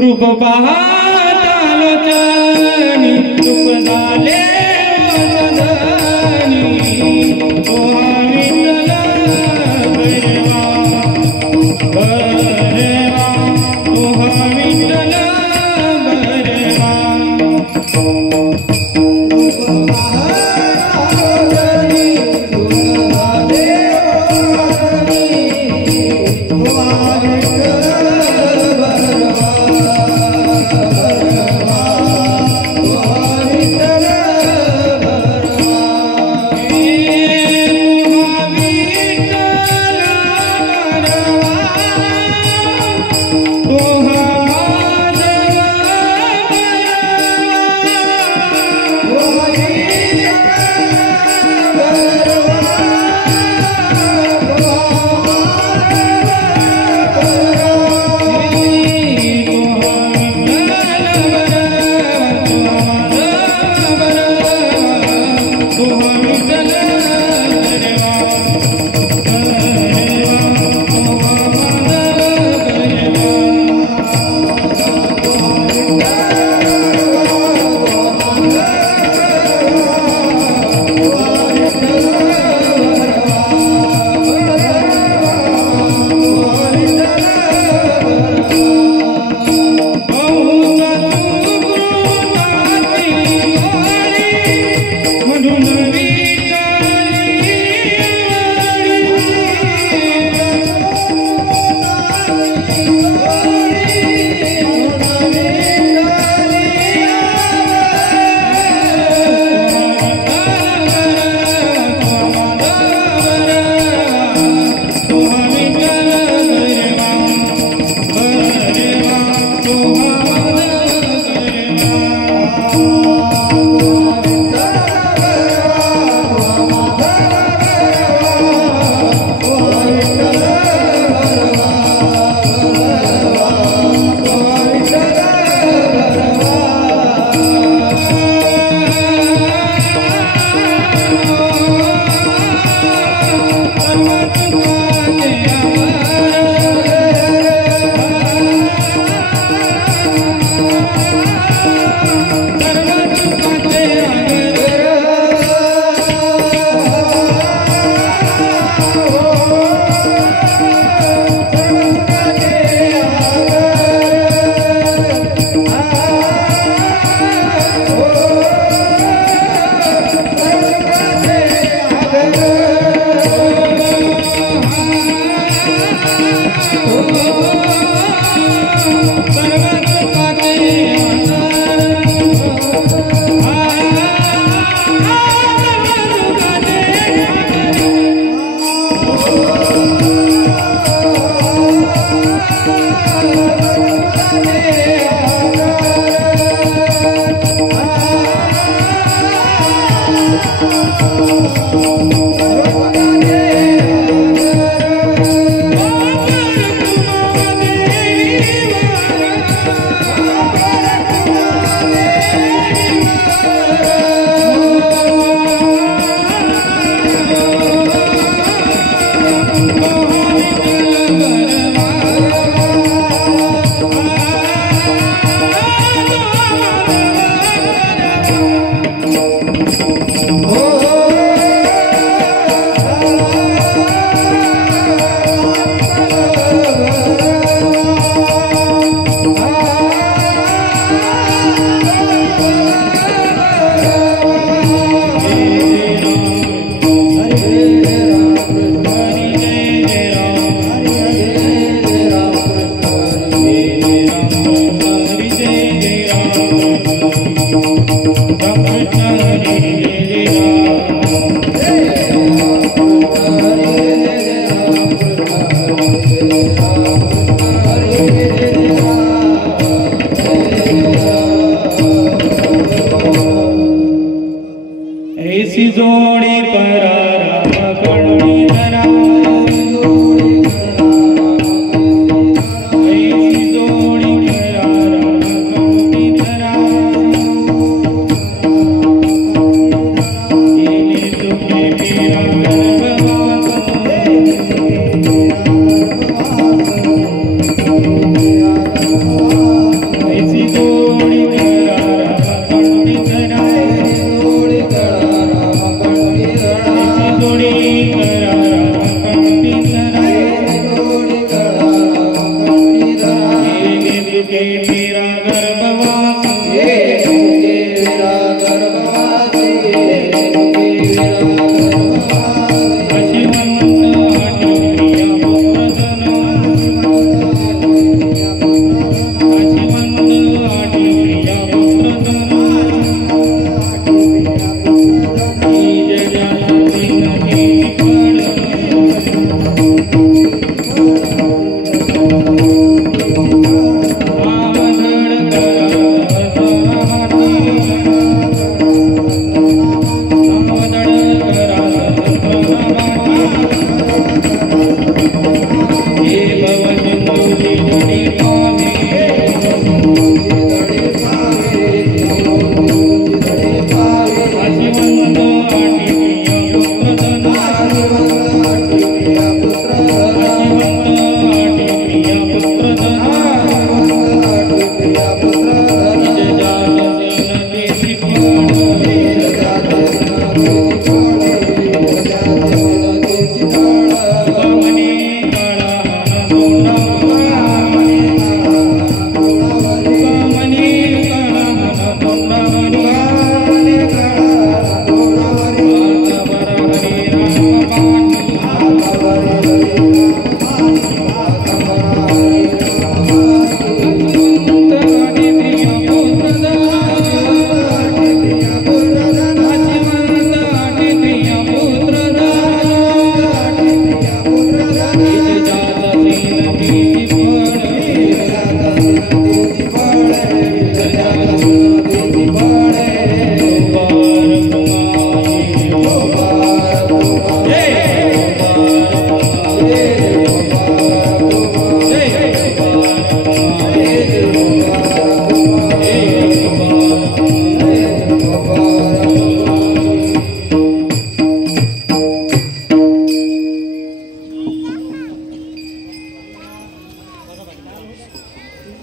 रूप पाहतालोचनी रूप झाले वदनी ओहा विठ्ठल भैरवा भैरवा ओहा विठ्ठल भैरवा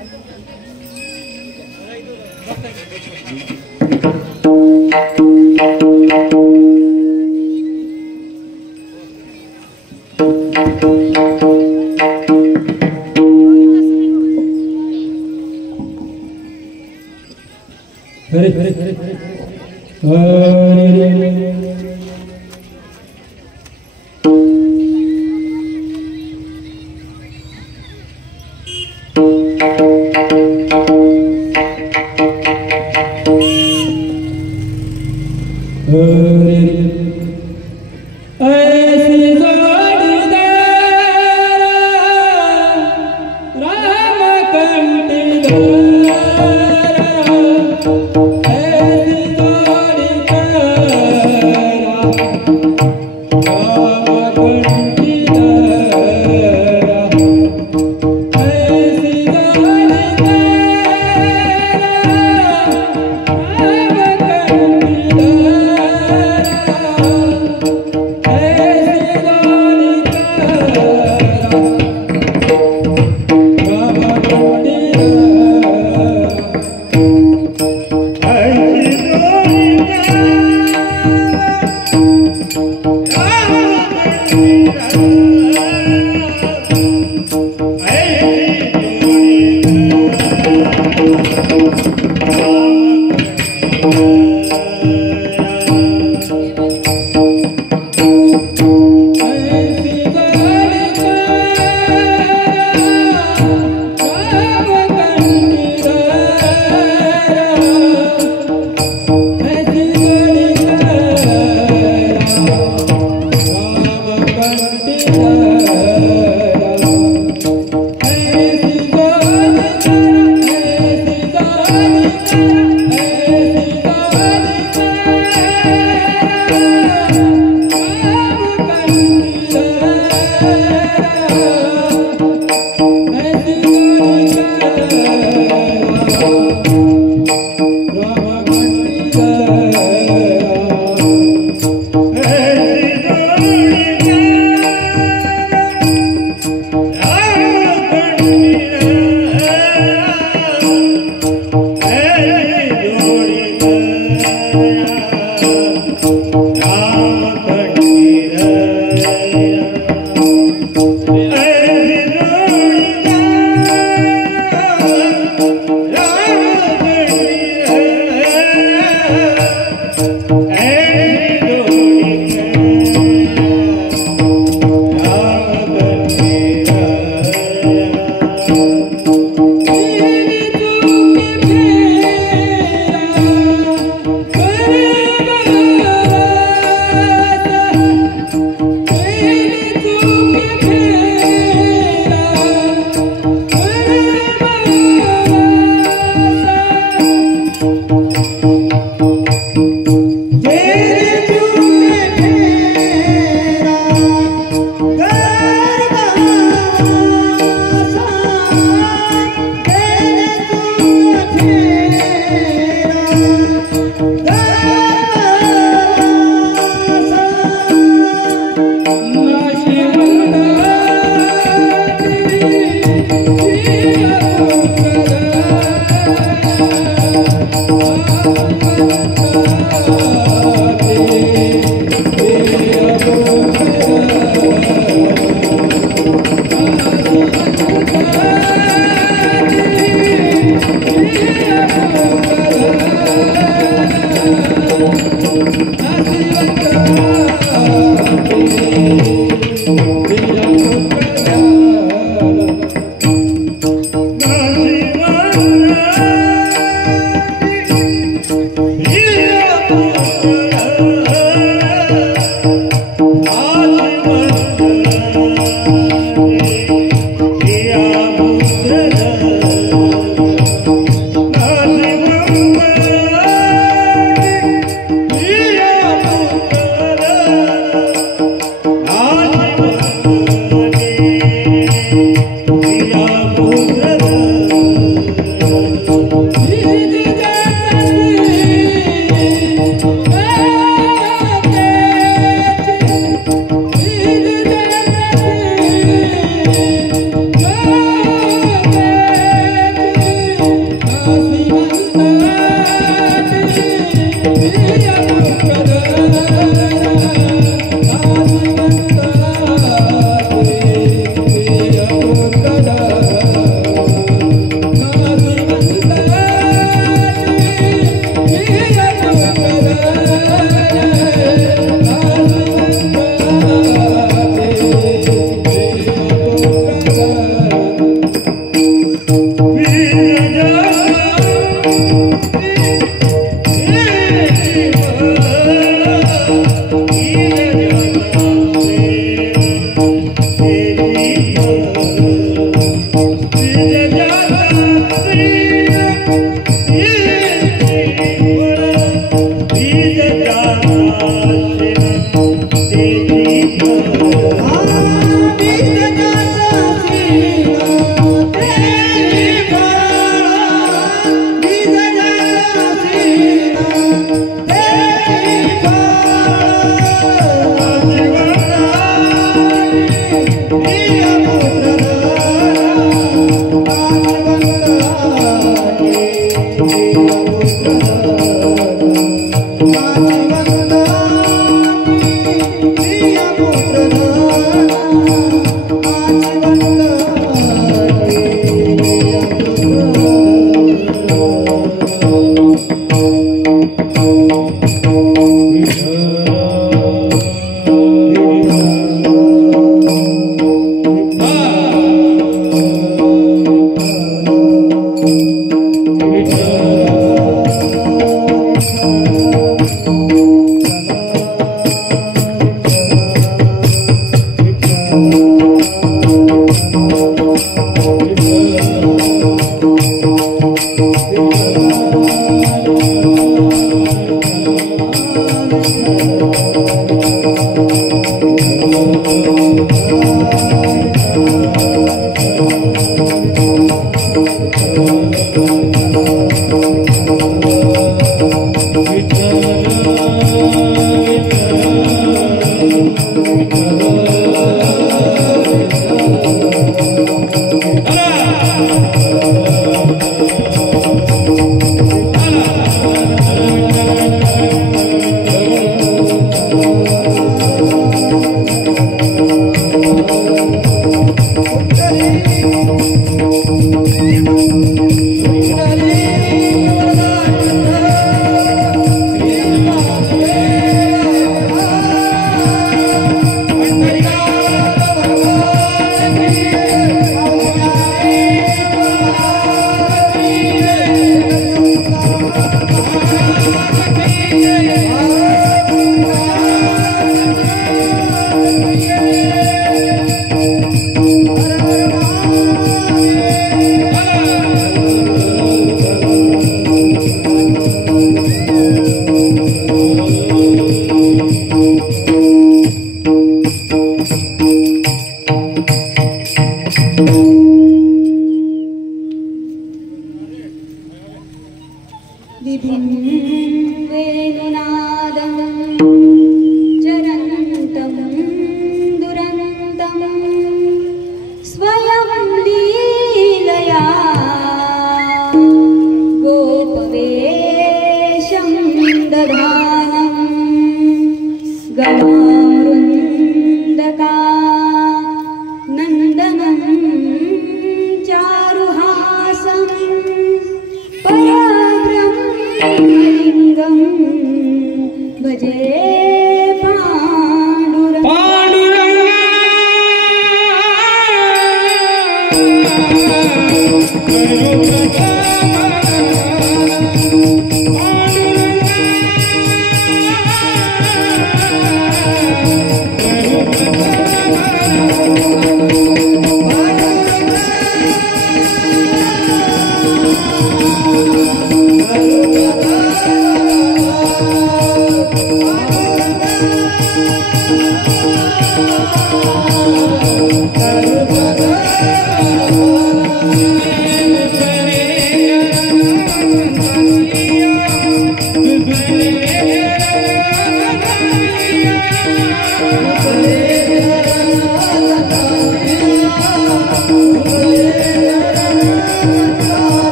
हरे हरे हरे हरे ऐसी जोड़ीदार राम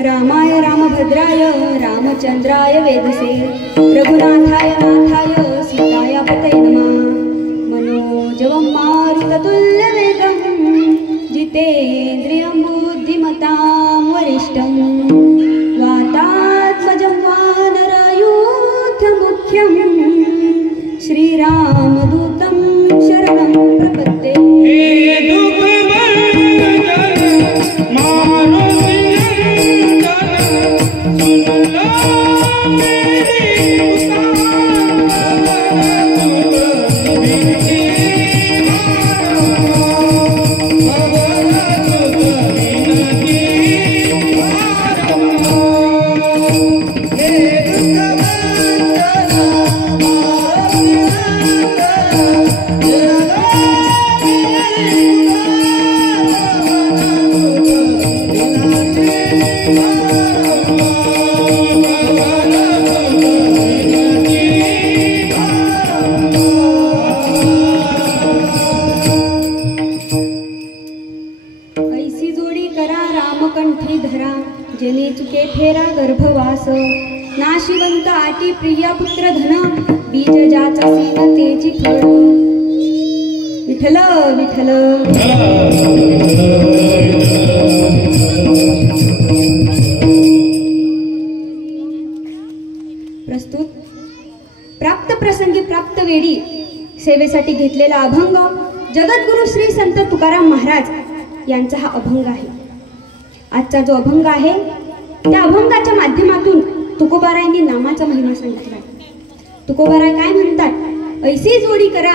रामाय रामभद्राय रामचंद्राय वेदसे रघुनाथाय नाथाय सीताय पतये नमः। मनोजवं मारुततुल्यवेगं जितेन्द्रियं बुद्धिमतां वरिष्ठं वातात्मजं वानरयूथमुख्यं श्रीरामदूतं शरणं प्रपद्ये। जेने चुके फेरा गर्भवास नाशिवंत आटी प्रिया पुत्र धन बीज ज्याचा सीन तेची फळ। विठ्ठल विठ्ठल प्रस्तुत प्राप्त प्रसंगी प्राप्त वेळी सेवेसाठी घेतलेला अभंग जगद्गुरु श्री संत तुकाराम महाराज यांचा हा अभंग आहे। आजचा जो अभंग आहे त्या अभंगाच्या माध्यमातून तुकोबारायांनी नामाचा महिमा सांगितला। तुकोबाराय काय म्हणतात, ऐसी जोडी करा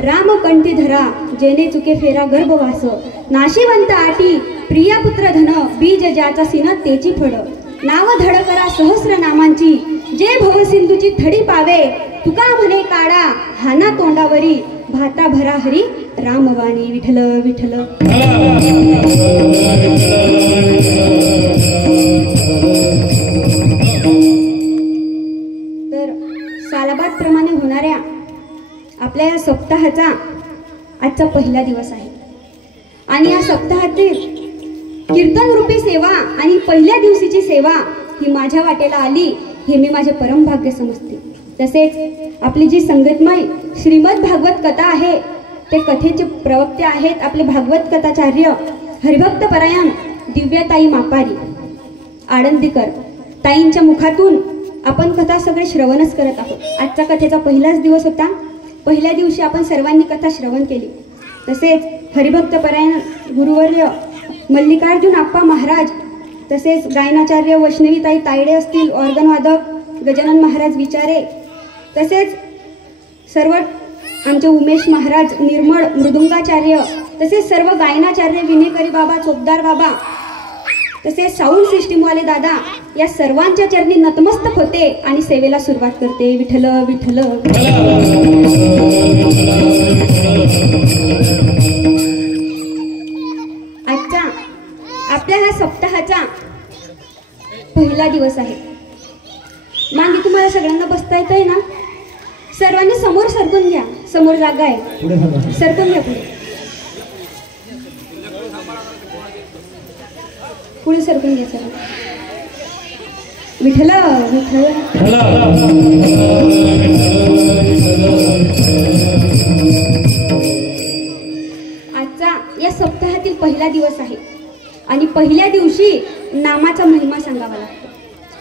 रामकंठी धरा जेने चुके फेरा गर्भवास नाशिवंत आटी प्रिया पुत्र धन बीज ज्याचा सीन तेची फळ। नाव धड करा सहस्र नामांची जे भवसिंधूची थडी पावे तुका म्हणे काढा हाना तोंडावरी भाता भरा हरी रामवाणी। विठ्ठल विठ्ठल तर सालाबाद प्रमाणे होणाऱ्या आपल्या या सप्ताहाचा आजचा पहिला दिवस आहे आणि या सप्ताहातील कीर्तन रूपी सेवा आणि पहिल्या दिवशीची सेवा ही माझ्या वाटेला आली हे मी माझे परमभाग्य समजते। तसेच आपली जी संगतमय श्रीमद भागवत कथा आहे ते कथेचे प्रवक्ते आहेत आपले भागवत कथाचार्य हरिभक्त परायण दिव्याताई मापारी आळंदीकर ताईंच्या मुखातून आपण कथा सगळे श्रवणच करत आहोत। आजचा कथेचा पहिलाच दिवस होता। पहिल्या दिवशी आपण सर्वांनी कथा श्रवण केली। तसेच हरिभक्त परायण गुरुवर्य मल्लिकार्जुन आप्पा महाराज तसेच गायनाचार्य वैष्णवीताई तायडे असतील, ऑर्गन वादक गजानन महाराज विचारे, तसेच सर्व आमचे उमेश महाराज निर्मळ मृदुंगाचार्य, तसेच सर्व गायनाचार्य विनेकरी बाबा, चोपदार बाबा, तसेच साऊंड सिस्टीमवाले दादा या सर्वांच्या चरणी नतमस्तक होते आणि सेवेला सुरुवात करते। विठ्ठल विठ्ठल आजचा आपल्या ह्या सप्ताहाचा पहिला दिवस आहे। मागे तुम्हाला सगळ्यांना बसता येतंय ना? सर्वांनी समोर सरकून घ्या, समोर जागा आहे, सरकून घ्या, पुढे सरकून घ्या सर्व। विठ्ठल विठ्ठल आजचा या सप्ताहातील पहिला दिवस आहे आणि पहिल्या दिवशी नामाचा महिमा सांगावा लागतो,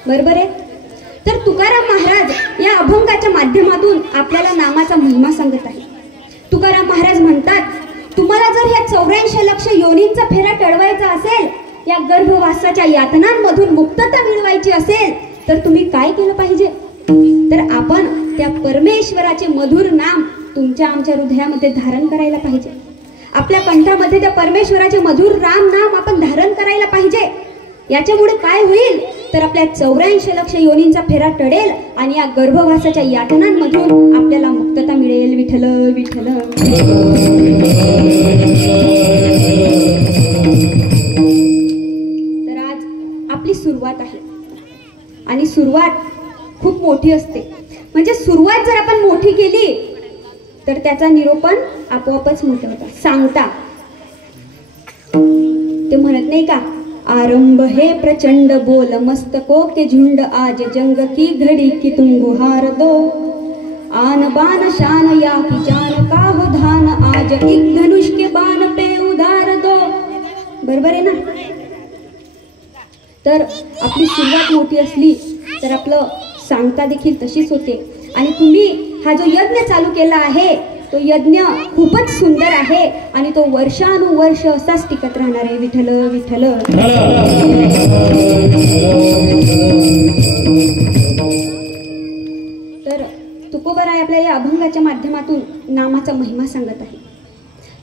बरोबर आहे? तर तुकाराम महाराज या अभंगाच्या माध्यमातून आपल्याला नामाचा महिमा सांगत आहे। तुकाराम महाराज म्हणतात, तुम्हाला जर ह्या 84 लक्ष योनींचा फेरा टळवायचा असेल, या गर्भवासाच्या यातनांमधून मुक्तता मिळवायची असेल, तर तुम्ही काय केलं पाहिजे? तर आपण त्या परमेश्वराचे मधुर नाम तुमच्या आमच्या हृदयामध्ये धारण करायला पाहिजे. आपल्या कंठामध्ये त्या परमेश्वराचे मधुर राम नाम आपण धारण करायला पाहिजे. याच्यामुळे काय होईल? तर आपल्या 84 लक्ष योनींचा फेरा टळेल आणि या गर्भवासाच्या यातनांमधून आपल्याला मुक्तता मिळेल. विठ्ठल विठ्ठल. तर आज आपली सुरुवात आहे आणि सुरुवात खूप मोठी असते. म्हणजे सुरुवात जर आपण मोठी केली तर त्याचा निरोपण आपोआपच मोठं होतं. सांगता ते म्हणत नाही का, आरंभ है प्रचंड बोल मस्तकों के झुंड, आज जंग की घड़ी की तुम गुहार दो, आन बान शान या की जान का हो धान, आज एक धनुष के बाण पे उधार दो. बरोबर आहे ना? तर आपली सुरुवात मोठी असली तर आपलं सांगता देखील तशीच होते. आणि तुम्ही हा जो यज्ञ चालू केला आहे तो यज्ञ खूपच सुंदर आहे आणि तो वर्षानुवर्ष असाच टिकत राहणार आहे. विठ्ठल विठ्ठल. तर तुकोबराय आपल्या या अभंगाच्या माध्यमातून नामाचा महिमा सांगत आहे.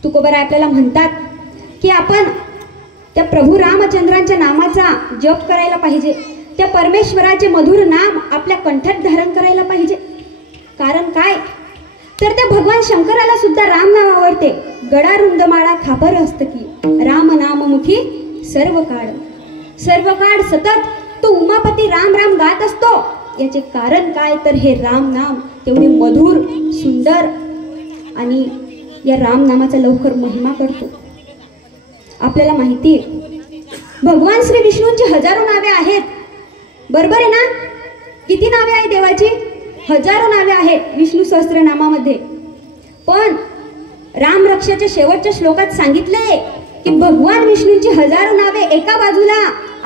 तुकोबराय आपल्याला म्हणतात की आपण त्या प्रभू रामचंद्रांच्या नामाचा जप करायला पाहिजे. त्या परमेश्वराचे मधुर नाम आपल्या कंठात धारण करायला पाहिजे. कारण काय? तर त्या भगवान शंकराला सुद्धा राम नाम आवडते. गडा रुंद माळा खापर हस्तकी, राम नाम मुखी सर्व काळ सतत तो उमापती राम राम गात असतो. याचे कारण काय? तर हे राम नाम तेवढे मधुर सुंदर आणि या राम नामाचा लवकर महिमा करतो. आपल्याला माहिती आहे भगवान श्री विष्णूंची हजारो नावे आहेत. बरोबर आहे ना? किती नावे आहेत देवाची? हजारो नावे आहेत विष्णू सहस्त्रनामामध्ये. पण राम रक्षाच्या शेवटच्या श्लोकात सांगितले की भगवान विष्णूंची हजारो नावे एका बाजूला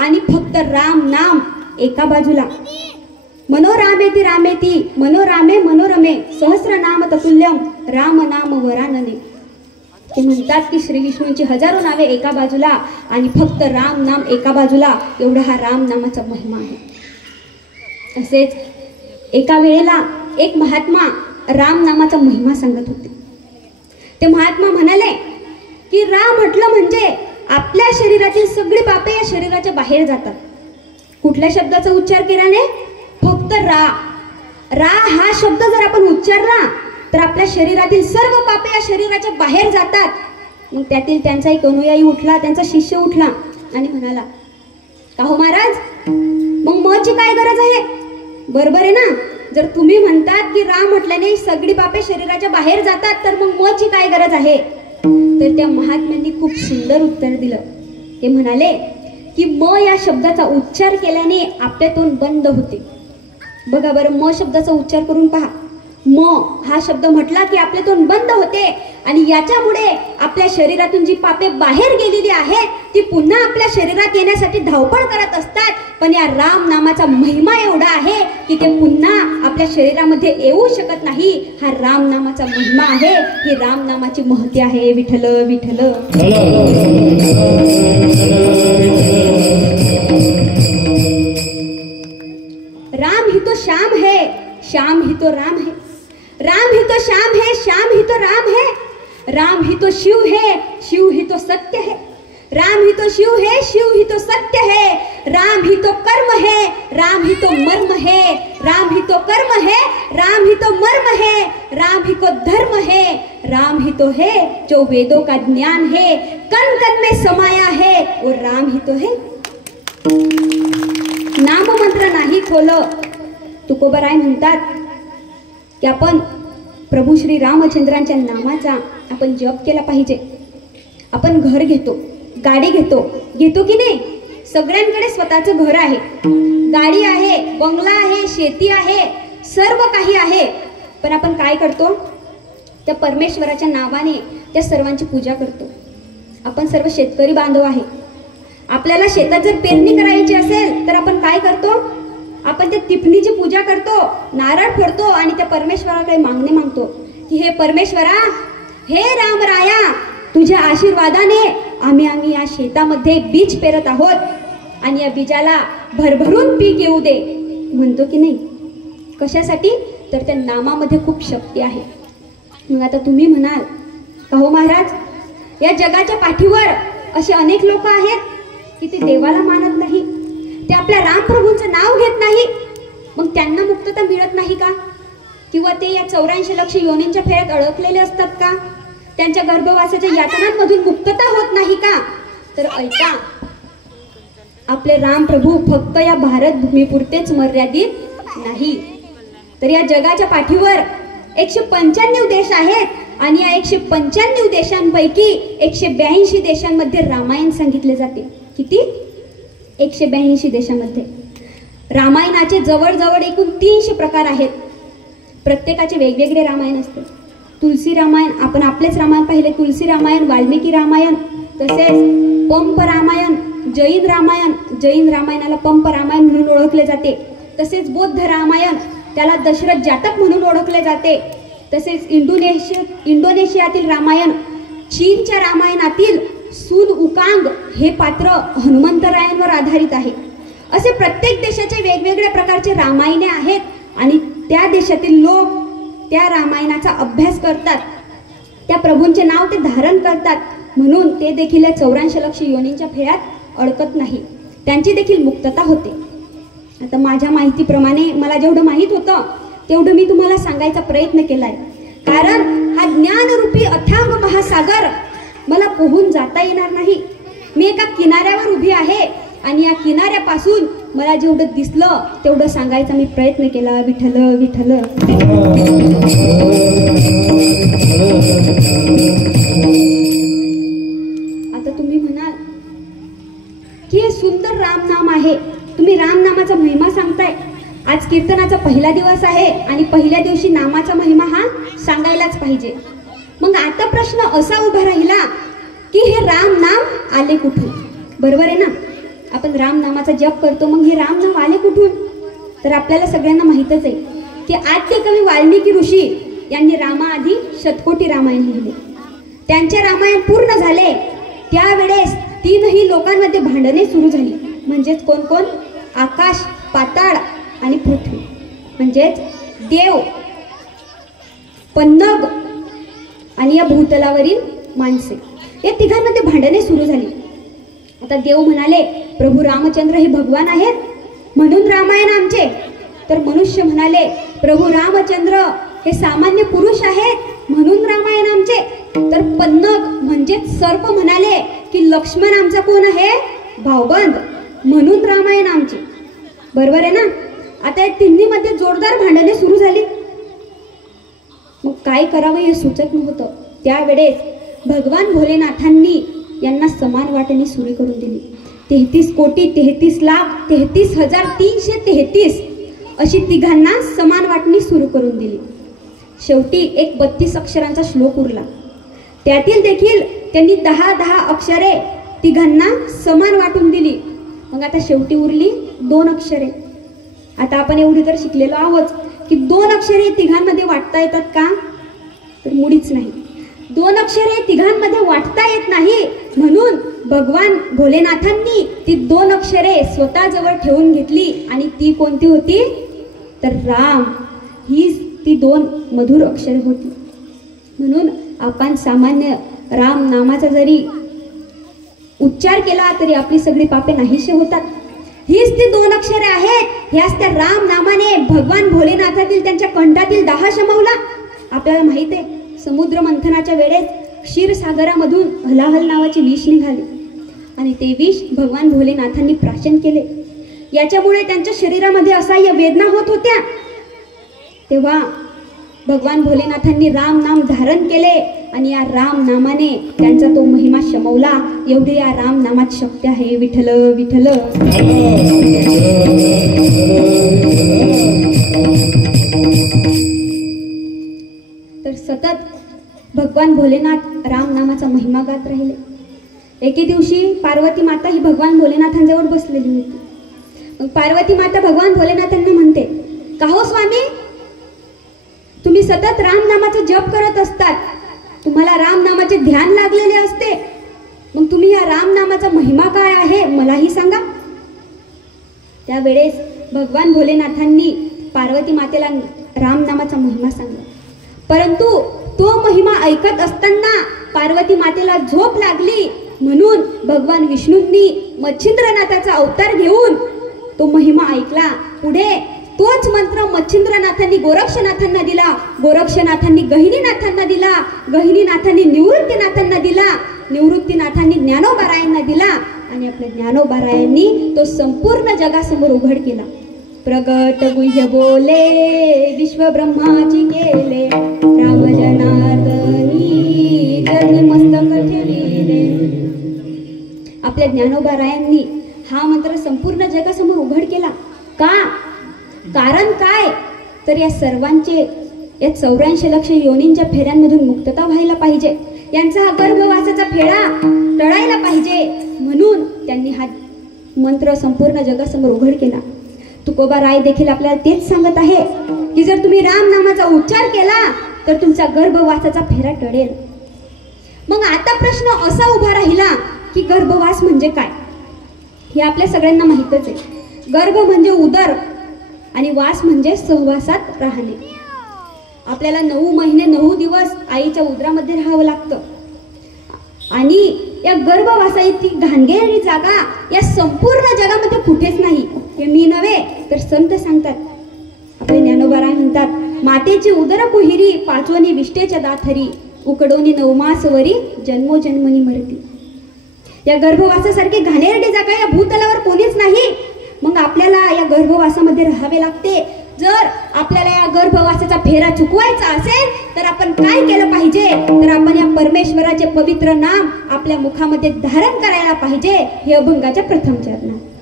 आणि फक्त राम नाम एका बाजूला. मनोरामेती रामेती मनोरामे मनोरमे सहस्रनाम ततुल्यम राम नाम वरानने. ते म्हणतात की श्री विष्णूंची हजारो नावे एका बाजूला आणि फक्त राम नाम एका बाजूला. एवढा हा राम नामाचा महिमा आहे. असेच एका वेळेला एक महात्मा राम नामाचा महिमा सांगत होते. ते महात्मा म्हणाले की राम म्हटलं म्हणजे आपल्या शरीरातील सगळी पापे या शरीराच्या बाहेर जातात. कुठल्या शब्दाचा उच्चार केल्याने? फक्त रा. रा हा शब्द जर आपण उच्चारला तर आपल्या शरीरातील सर्व पापे या शरीराच्या बाहेर जातात. मग त्यातील त्यांचा एक अनुयायी उठला, त्यांचा शिष्य उठला आणि म्हणाला, का हो महाराज, मग मची काय गरज आहे? बरोबर आहे ना? जर तुम्ही म्हणतात की राम म्हटल्याने सगळी पापे शरीराच्या बाहेर जातात तर मग मची काय गरज आहे? तर त्या महात्म्यांनी खूप सुंदर उत्तर दिलं. ते म्हणाले की म या शब्दाचा उच्चार केल्याने आपले तोंड बंद होते. बघा बरं, म शब्दाचा उच्चार करून पहा. म हा शब्द म्हटला की आपले तोंड बंद होते आणि याच्यामुळे आपल्या शरीरातून जी पापे बाहेर गेलेली आहेत ती पुन्हा आपल्या शरीरात येण्यासाठी धावपळ करत असतात. पण या राम नामाचा महिमा एवढा आहे की ते पुन्हा आपल्या शरीरामध्ये येऊ शकत नाही. हा राम नामाचा महिमा आहे. ही राम नामाची महती आहे. विठ्ठल विठ्ठल. राम ही तो श्याम है, श्याम ही तो राम है. राम ही तो श्याम है, श्याम ही तो राम है. राम ही तो शिव है, शिव ही तो सत्य है. राम ही तो शिव है, शिव ही तो सत्य है. राम ही तो कर्म है, राम ही तो मर्म है. राम ही तो कर्म है, राम ही तो मर्म है. राम ही को धर्म है, राम ही तो है जो वेदों का ज्ञान है. कण कण में समाया है वो राम ही तो है. नाम मंत्र नाही खोल. तुकोबराय म्हणतात की आपण प्रभू श्री रामचंद्रांच्या नामाचा आपण जप केला पाहिजे. आपण घर घेतो, गाडी घेतो की नाही? सगळ्यांकडे स्वतःचं घर आहे, गाडी आहे, बंगला आहे, शेती आहे, सर्व काही आहे. पण आपण काय करतो? त्या परमेश्वराच्या नावाने त्या सर्वांची पूजा करतो. आपण सर्व शेतकरी बांधव आहे. आपल्याला शेतात जर पेरणी करायची असेल तर आपण काय करतो? आपण त्या तिफणीची पूजा करतो, नारळ फोडतो आणि त्या परमेश्वराकडे मागणे मागतो की हे परमेश्वरा, हे रामराया, तुझ्या आशीर्वादाने आम्ही या शेतामध्ये बीज पेरत आहोत आणि या बीजाला भरभरून पीक येऊ दे म्हणतो की नाही. कशासाठी? तर त्या नामामध्ये खूप शक्ती आहे. मग आता तुम्ही म्हणाल का हो महाराज, या जगाच्या पाठीवर असे अनेक लोक आहेत की ते देवाला मानत नाही, ते आपल्या रामप्रभूंचं नाव घेत नाही, मग त्यांना मुक्तता मिळत नाही का? किंवा ते या 84 लक्ष योनींच्या फेऱ्यात अडकलेले असतात का? त्यांच्या गर्भवासाच्या यातनांमधून मुक्तता होत नाही का? तर ऐका, आपले रामप्रभू फक्त या भारत भूमीपुरतेच मर्यादित नाही, तर या जगाच्या पाठीवर 195 देश आहेत आणि या 195 देशांपैकी 182 देशांमध्ये रामायण सांगितले जाते. किती? 182 देशांमध्ये. रामायणाचे जवळजवळ एकूण 300 प्रकार आहेत. प्रत्येकाचे वेगवेगळे रामायण असते. तुलसी रामायण, आपण आपलेच रामायण पाहिले, तुलसी रामायण, वाल्मिकी रामायण, तसेच पंप रामायण, जैन रामायण, जैन रामायणाला पंप रामायण म्हणून ओळखले जाते. तसेच बौद्ध रामायण, त्याला दशरथ जातक म्हणून ओळखले जाते. तसेच इंडोनेशियातील रामायण, चीनच्या रामायणातील सून उकांग हे पात्र हनुमंतरायांवर आधारित आहे. असे प्रत्येक देशाचे वेगवेगळ्या प्रकारचे रामायणे आहेत आणि त्या देशातील लोक त्या रामायणाचा अभ्यास करतात, त्या प्रभूंचे नाव ते धारण करतात, म्हणून ते देखील 84 लक्ष योनींच्या फेऱ्यात अडकत नाही, त्यांची देखील मुक्तता होते. आता माझ्या माहितीप्रमाणे मला जेवढं माहीत होतं तेवढं मी तुम्हाला सांगायचा प्रयत्न केलाय, कारण हा ज्ञानरूपी अथांग महासागर मला पोहून जाता येणार नाही. मी एका किनाऱ्यावर उभी आहे आणि या किनाऱ्यापासून मला जेवढं दिसलं तेवढं सांगायचा मी प्रयत्न केला. विठ्ठल विठ्ठल. आता तुम्ही म्हणाल की हे सुंदर राम नाम आहे, तुम्ही राम नामाचा महिमा सांगताय. आज कीर्तनाचा पहिला दिवस आहे आणि पहिल्या दिवशी नामाचा महिमा हा सांगायलाच पाहिजे. मग आता प्रश्न असा उभा राहिला की हे राम नाम आले कुठून? बरोबर आहे ना, आपण राम नामाचा जप करतो, मग हे राम नाम आले कुठून? तर आपल्याला सगळ्यांना माहीतच आहे की आद्य कवी वाल्मिकी ऋषी यांनी रामाआधी शतकोटी रामायण लिहिले. त्यांचे रामायण पूर्ण झाले त्यावेळेस 3ही लोकांमध्ये भांडणे सुरू झाली. म्हणजेच कोण कोण? आकाश, पाताळ आणि पृथ्वी, म्हणजेच देव, पन्नग आणि या भूतलावरील माणसे, या तिघांमध्ये भांडणे सुरू झाली. आता देव म्हणाले प्रभू रामचंद्र हे भगवान आहेत म्हणून रामायण आमचे. तर मनुष्य म्हणाले प्रभू रामचंद्र हे सामान्य पुरुष आहेत म्हणून रामायण आमचे. तर पन्नग म्हणजे सर्प म्हणाले की लक्ष्मण आमचा कोण आहे? भावबंद, म्हणून रामायण आमचे. बरोबर आहे ना. आता या तिन्हीमध्ये जोरदार भांडणे सुरू झाली. मग काय करावं हे सुचत नव्हतं. त्यावेळेस भगवान भोलेनाथांनी यांना समान वाटणी सुरू करून दिली. 33 कोटी 33 लाख 33,333 अशी तिघांना समान वाटणी सुरू करून दिली. शेवटी एक 32 अक्षरांचा श्लोक उरला. त्यातील देखील त्यांनी 10 अक्षरे तिघांना समान वाटून दिली. मग आता शेवटी उरली 2 अक्षरे. आता आपण एवढी तर शिकलेलो आहोत की 2 अक्षरे तिघांमध्ये वाटता येतात का? तर मुळीच नाही. 2 अक्षरे तिघांमध्ये वाटता येत नाही म्हणून भगवान भोलेनाथांनी ती 2 अक्षरे स्वतःजवळ ठेवून घेतली आणि ती कोणती होती? तर राम ही ती 2 मधुर अक्षरे होती. म्हणून आपण सामान्य राम नामाचा जरी उच्चार केला तरी आपली सगळी पापे नाहीशी होतात. हीच ती 2 अक्षरे आहेत. ह्याच त्या राम नामाने भगवान भोलेनाथातील त्यांच्या कंठातील दाह शमवला. आपल्याला माहित आहे समुद्र मंथनाच्या वेळेस क्षीरसागरामधून हलाहल नावाची विष निघाली आणि ते विष भगवान भोलेनाथांनी प्राशन केले. याच्यामुळे त्यांच्या शरीरामध्ये असह्य वेदना होत होत्या. तेव्हा भगवान भोलेनाथांनी राम नाम धारण केले आणि या राम नामाने त्यांचा तो महिमा शमवला. एवढी या राम नामात शक्ती आहे. विठ्ठल विठ्ठल. तर सतत भगवान भोलेनाथ राम नामाचा महिमा गात राहिले. एके दिवशी पार्वती माता ही भगवान भोलेनाथांजवळ बसलेली होती. मग पार्वती माता भगवान भोलेनाथांना म्हणते, का हो स्वामी, तुम्ही सतत राम नामाचा जप करत असतात, तुम्हाला राम नामाचे ध्यान लागलेले असते. मग तुम्ही या राम नामाचा महिमा काय आहे मलाही सांगा. त्यावेळेस भगवान भोलेनाथांनी पार्वती मातेला राम नामाचा महिमा सांगला. परंतु तो महिमा ऐकत असताना पार्वती मातेला झोप लागली. म्हणून भगवान विष्णूंनी मच्छिंद्रनाथाचा अवतार घेऊन तो महिमा ऐकला. पुढे तोच मंत्र मच्छिंद्रनाथांनी गोरक्षनाथांना दिला, गोरक्षनाथांनी गहिनीनाथांना दिला, गहिनीनाथांनी निवृत्तीनाथांना दिला, निवृत्तीनाथांनी ज्ञानोबारायांना दिला आणि आपल्या ज्ञानोबारायांनी तो संपूर्ण जगासमोर उघड केला. प्रगट गुह्य बोले विश्व ब्रह्माची केले, राम जनार्दनी जनी मस्तक ठेविले. आपल्या ज्ञानोबारायांनी हा मंत्र संपूर्ण जगासमोर उघड केला. का? कारण काय? तर या सर्वांचे या 84 लक्ष योनींच्या फेऱ्यांमधून मुक्तता व्हायला पाहिजे. यांचा हा गर्भवासाचा फेरा टळायला पाहिजे. म्हणून त्यांनी हा मंत्र संपूर्ण जगासमोर उघड केला. तुकोबा राय देखील आपल्याला तेच सांगत आहे की जर तुम्ही राम नामाचा उच्चार केला तर तुमचा गर्भवासाचा फेरा टळेल. मग आता प्रश्न असा उभा राहिला की गर्भवास म्हणजे काय? हे आपल्या सगळ्यांना माहीतच आहे. गर्भ म्हणजे उदर आणि वास म्हणजे सहवासात राहणे. आपल्याला 9 महिने 9 दिवस आईच्या उदरामध्ये राहावं लागतं. आणि या गर्भवासाची घाणगेरी जागा या संपूर्ण जगामध्ये कुठेच नाही. हे मी नव्हे तर संत सांगतात. आपले ज्ञानोबाराय म्हणतात, मातेची उदर कुहिरी पाचवणी विष्टेच्या दाथरी, उकडोनी 9 मासवरी जन्मोजन्मनी मरती. या गर्भवासासारखी घाणेरडी जागा या भूतलावर कोणीच नाही. मग आपल्याला या गर्भवासामध्ये राहावे लागते. जर आपल्याला या गर्भवासाचा फेरा चुकवायचा असेल तर आपण काय केलं पाहिजे? तर आपण या परमेश्वराचे पवित्र नाम आपल्या मुखामध्ये धारण करायला पाहिजे. हे अभंगाच्या प्रथम चरणात.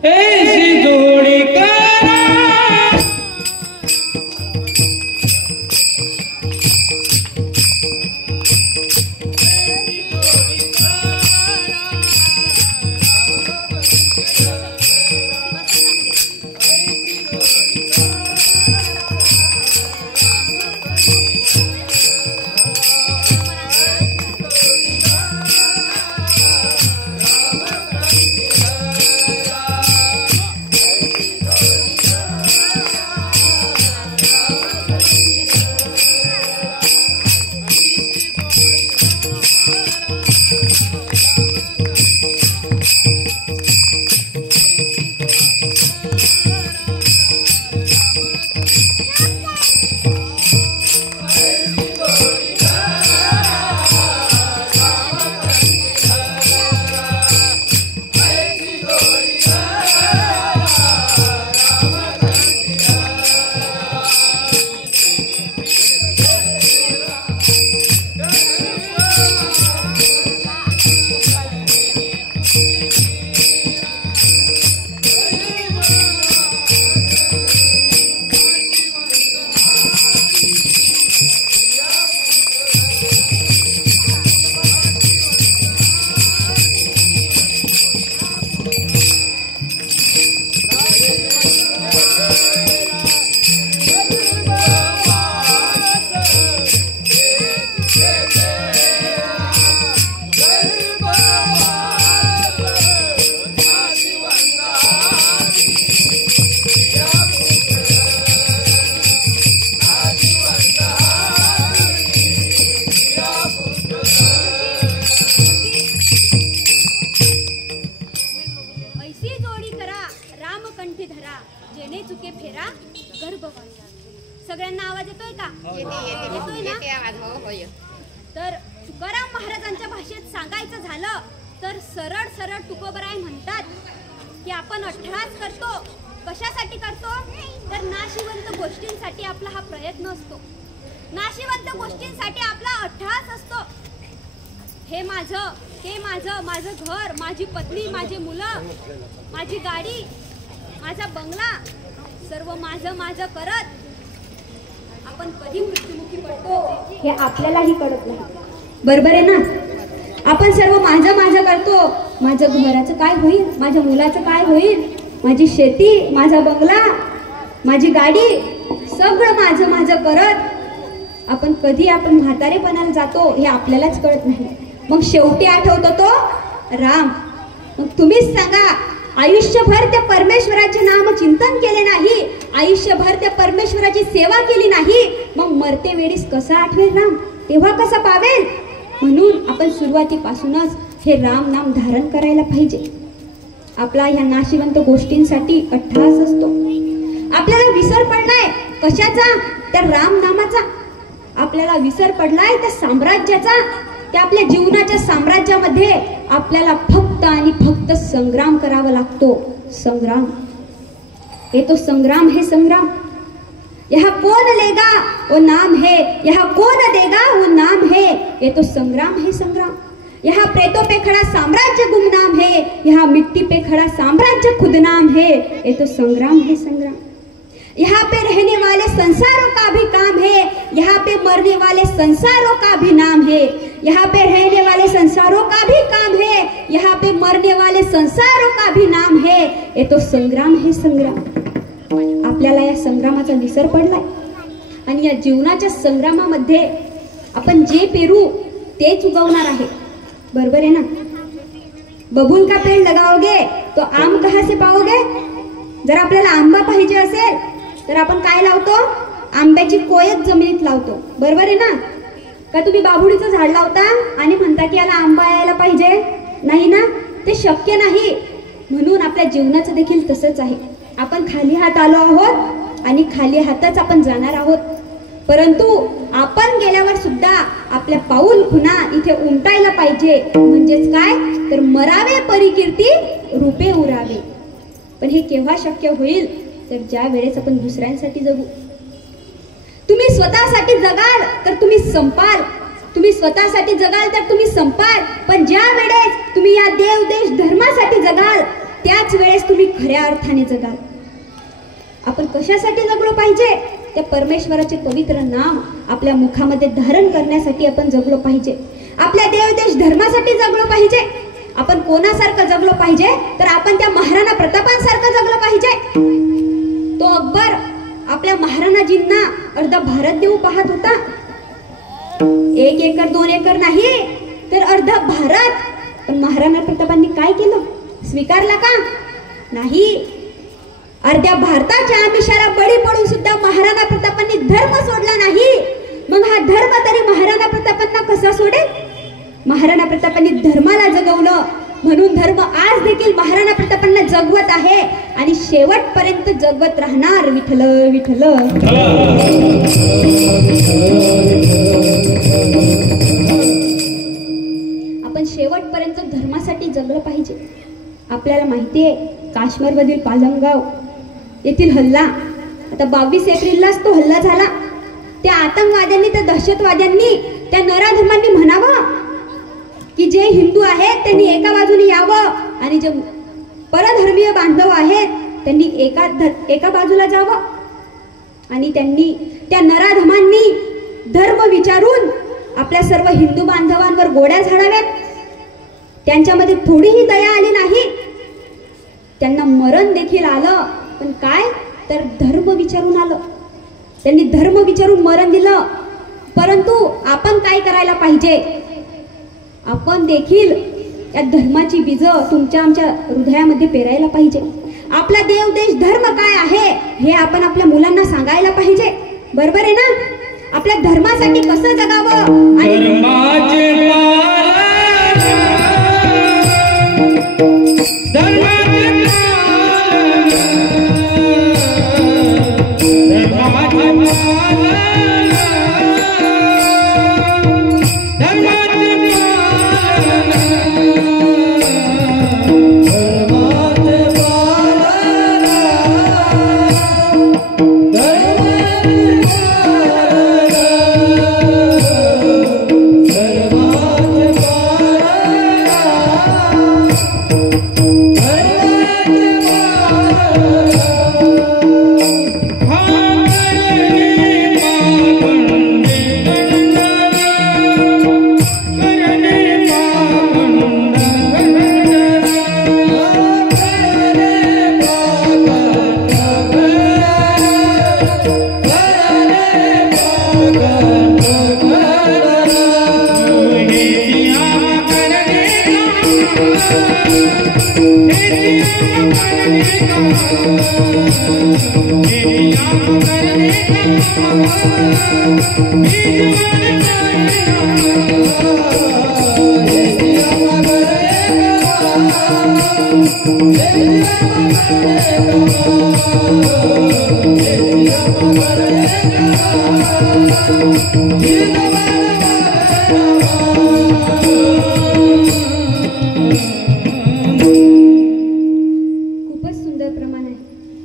सगळ्यांना आवाज येतोय का? येतोय ना? तर तुकाराम महाराजांच्या भाषेत सांगायचं झालं तर सरळ सरळ तुकोबराय म्हणतात की आपण अठराच करतो. कशासाठी करतो? तर नाशिवंत गोष्टींसाठी आपला हा प्रयत्न असतो. नाशिवंत गोष्टींसाठी आपला अठराच असतो. हे माझं, ते माझं, माझं घर, माझी पत्नी, माझी मुलं, माझी गाडी, माझा बंगला, सर्व माझं माझं करत आपण कधी मृत्युमुखी पडतो हे आपल्यालाही कळत नाही. बरोबर आहे ना? आपण सर्व माझं माझं करतो. माझं घराचं काय होईल, माझ्या मुलाचं काय होईल, माझी शेती, माझा बंगला, माझी गाडी, सगळं माझं माझं करत आपण कधी आपण म्हातारेपणाला जातो हे आपल्यालाच कळत नाही. मग शेवटी आठवतो तो राम. मग तुम्हीच सांगा, आयुष्यभर त्या परमेश्वराचे नाम चिंतन केले नाही, आयुष्यभर त्या परमेश्वराची सेवा केली नाही, मग मरते वेळीस कसा आठवेल राम, तेव्हा कसा पावेल? म्हणून आपण सुरुवातीपासूनच हे राम नाम धारण करायला पाहिजे. आपला ह्या नाशिवंत गोष्टींसाठी अट्टहास असतो. आपल्याला विसर पडलाय कशाचा? त्या राम नामाचा. आपल्याला विसर पडलाय त्या साम्राज्याचा. त्या आपल्या जीवनाच्या साम्राज्यामध्ये आपल्याला फक्त आणि फक्त संग्राम करावा लागतो. संग्राम, हे तो संग्राम है संग्राम. यहाँ कौन लेगा वो नाम है, यहाँ कौन देगा वो नाम है. ये तो संग्राम है संग्राम. यहाँ प्रेतों पे खड़ा साम्राज्य गुमनाम है, यहाँ मिट्टी पे खड़ा साम्राज्य खुद नाम है. ये तो संग्राम है संग्राम. यहाँ पे रहने वाले संसारों का भी काम है, यहाँ पे मरने वाले संसारों का भी नाम है. यहाँ पे रहने वाले संसारों का भी काम है, यहाँ पे मरने वाले संसारों का भी नाम है. ये तो संग्राम है संग्राम. आपल्याला या संग्रामाचा विसर पडलाय आणि या जीवनाच्या संग्रामामध्ये आपण जे पेरू तेच उगवणार आहे. बरोबर आहे ना? बबूल का पेड़ लगाओगे तो आम कहाँ से पाओगे. जर आपल्याला आंबा पाहिजे असेल तर आपण काय लावतो? आंब्याची कोयत जमिनीत लावतो. बरोबर आहे ना? का तुम्ही बाभुळीचं झाड लावता आणि म्हणता की याला आंबा यायला पाहिजे? नाही ना, ते शक्य नाही. म्हणून आपल्या जीवनाचं देखील तसंच आहे. आपण खाली हात आलो आहोत आणि खाली हातच आपण जाणार आहोत. परंतु आपण गेल्यावर सुद्धा आपल्या पाऊल खुणा इथे उमटायला पाहिजे. म्हणजेच काय तर मरावे परिकीर्ती रूपे उरावे. पण हे केव्हा शक्य होईल? तर ज्या वेळेस आपण दुसऱ्यांसाठी जगू. तुम्ही स्वतःसाठी जगाल तर तुम्ही संपाल, तुम्ही स्वतःसाठी जगाल तर तुम्ही संपाल. पण ज्या वेळेस तुम्ही या देव देश धर्मासाठी जगाल त्याच वेळेस तुम्ही खऱ्या अर्थाने जगाल. आपण कशासाठी जगलो पाहिजे? त्या परमेश्वराचे पवित्र नाम आपल्या मुखामध्ये धारण करण्यासाठी आपण जगलो पाहिजे. आपल्या देव देश धर्मासाठी जगलो पाहिजे. आपण कोणासारखं जगलो पाहिजे? तर आपण त्या महाराणा प्रतापांसारखं जगलो पाहिजे. तो अकबर आपल्या महाराणाजींना अर्धा भारत देऊ पाहत होता. 1 एकर 2 एकर नाही तर अर्धा भारत. पण महाराणा प्रतापांनी काय केलं? स्वीकारला का? नाही. अर्ध्या भारताच्या आमिषाला बळी पडून सुद्धा महाराणा प्रतापांनी धर्म सोडला नाही. मग हा धर्म तरी महाराणा प्रतापांना कसा सोडेल? महाराणा प्रतापांनी धर्माला जगवलं म्हणून धर्म आज देखील महाराणा प्रतापांना जगवत आहे आणि शेवटपर्यंत जगवत राहणार. विठ्ठल विठ्ठल. आपण शेवटपर्यंत धर्मासाठी जगलं पाहिजे. आपल्याला माहिती आहे काश्मीरमधील पालमगाव येथील हल्ला, आता 22 एप्रिललाच तो हल्ला झाला. त्या आतंकवाद्यांनी, त्या दहशतवाद्यांनी, त्या नराधमांनी म्हणावं की जे हिंदू आहेत त्यांनी एका बाजूने यावं आणि जे परधर्मीय बांधव आहेत त्यांनी एका बाजूला जावं. आणि त्यांनी त्या नराधमांनी धर्म विचारून आपल्या सर्व हिंदू बांधवांवर गोळ्या झाडाव्यात. त्यांच्यामध्ये थोडीही दया आली नाही. त्यांना मरण देखील आलं. पण काय तर धर्म विचारून आलं. त्यांनी धर्म विचारून मरण दिलं. परंतु आपण काय करायला पाहिजे? आपण देखील या धर्माची बीज तुमच्या आमच्या हृदयामध्ये पेरायला पाहिजे. आपला देव देश धर्म काय आहे हे आपण आपल्या मुलांना सांगायला पाहिजे. बरोबर आहे ना? आपल्या धर्मासाठी कसं जगावं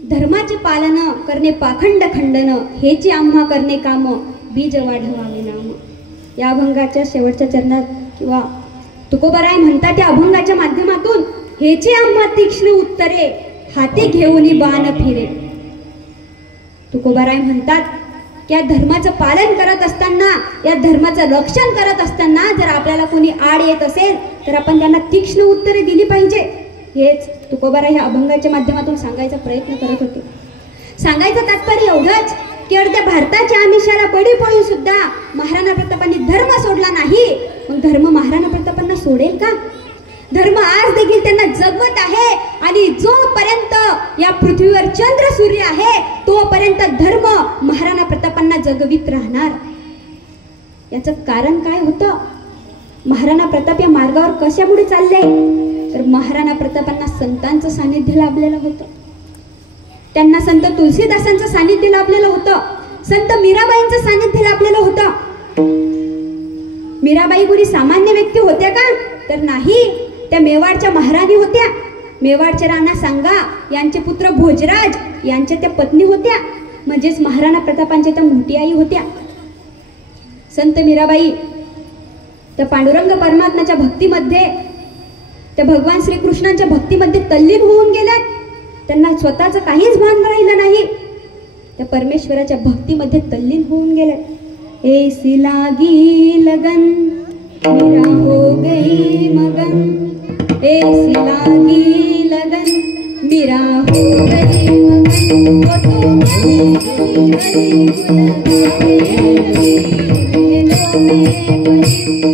धर्माचे पालन करणे पाखंड खंडन हेची आम्हा करणे काम बीज वाढवावे नाम. या अभंगाच्या शेवटच्या चरणात किंवा तुकोबाराय म्हणतात त्या अभंगाच्या माध्यमातून हेची आम्हा तीक्ष्ण उत्तरे हाती घेऊन बाण फिरे. तुकोबाराय म्हणतात की या धर्माचं पालन करत असताना, या धर्माचं रक्षण करत असताना जर आपल्याला कोणी आड येत असेल तर आपण त्यांना तीक्ष्ण उत्तरे दिली पाहिजे. हेच तुकोबाराय ह्या अभंगाच्या माध्यमातून सांगायचा प्रयत्न करत होते. सांगायचं तात्पर्य एवढंच की अर्ध्या भारताच्या आमिषाला बळी पडून सुद्धा महाराणा प्रतापांनी धर्म सोडला नाही. मग धर्म महाराणा प्रतापांना सोडेल का? धर्म आज देखील त्यांना जगवत आहे आणि जोपर्यंत या पृथ्वीवर चंद्र सूर्य आहे तोपर्यंत धर्म महाराणा प्रतापांना जगवित राहणार. याचं कारण काय होतं? महाराणा प्रताप या मार्गावर कशामुळे चालले? तर महाराणा प्रतापांना संतांचं सानिध्य लाभलेलं होतं. त्यांना संत तुलसीदासांचं सानिध्य लाभलेलं होतं. संत मीराबाईंचं सानिध्य लाभलेलं होतं. मीराबाई कोणी सामान्य व्यक्ती होत्या का? तर नाही. त्या मेवाडच्या महाराणी होत्या. मेवाडच्या राणा सांगा यांचे पुत्र भोजराज यांच्या त्या पत्नी होत्या. म्हणजेच महाराणा प्रतापांच्या त्या मोठी आई होत्या. संत मीराबाई त्या पांडुरंग परमात्म्याच्या भक्तीमध्ये, त्या भगवान श्रीकृष्णांच्या भक्तीमध्ये तल्लीन होऊन गेल्यात. त्यांना स्वतःचं काहीच भान राहिलं नाही. त्या परमेश्वराच्या भक्तीमध्ये तल्लीन होऊन गेल्यात. ऐसी लागी लगन मेरा हो गई मगन, ऐसी लागी लगन मेरा हो गई मगन, वो तो गली गली गली गुन गावे लगी, लो में परी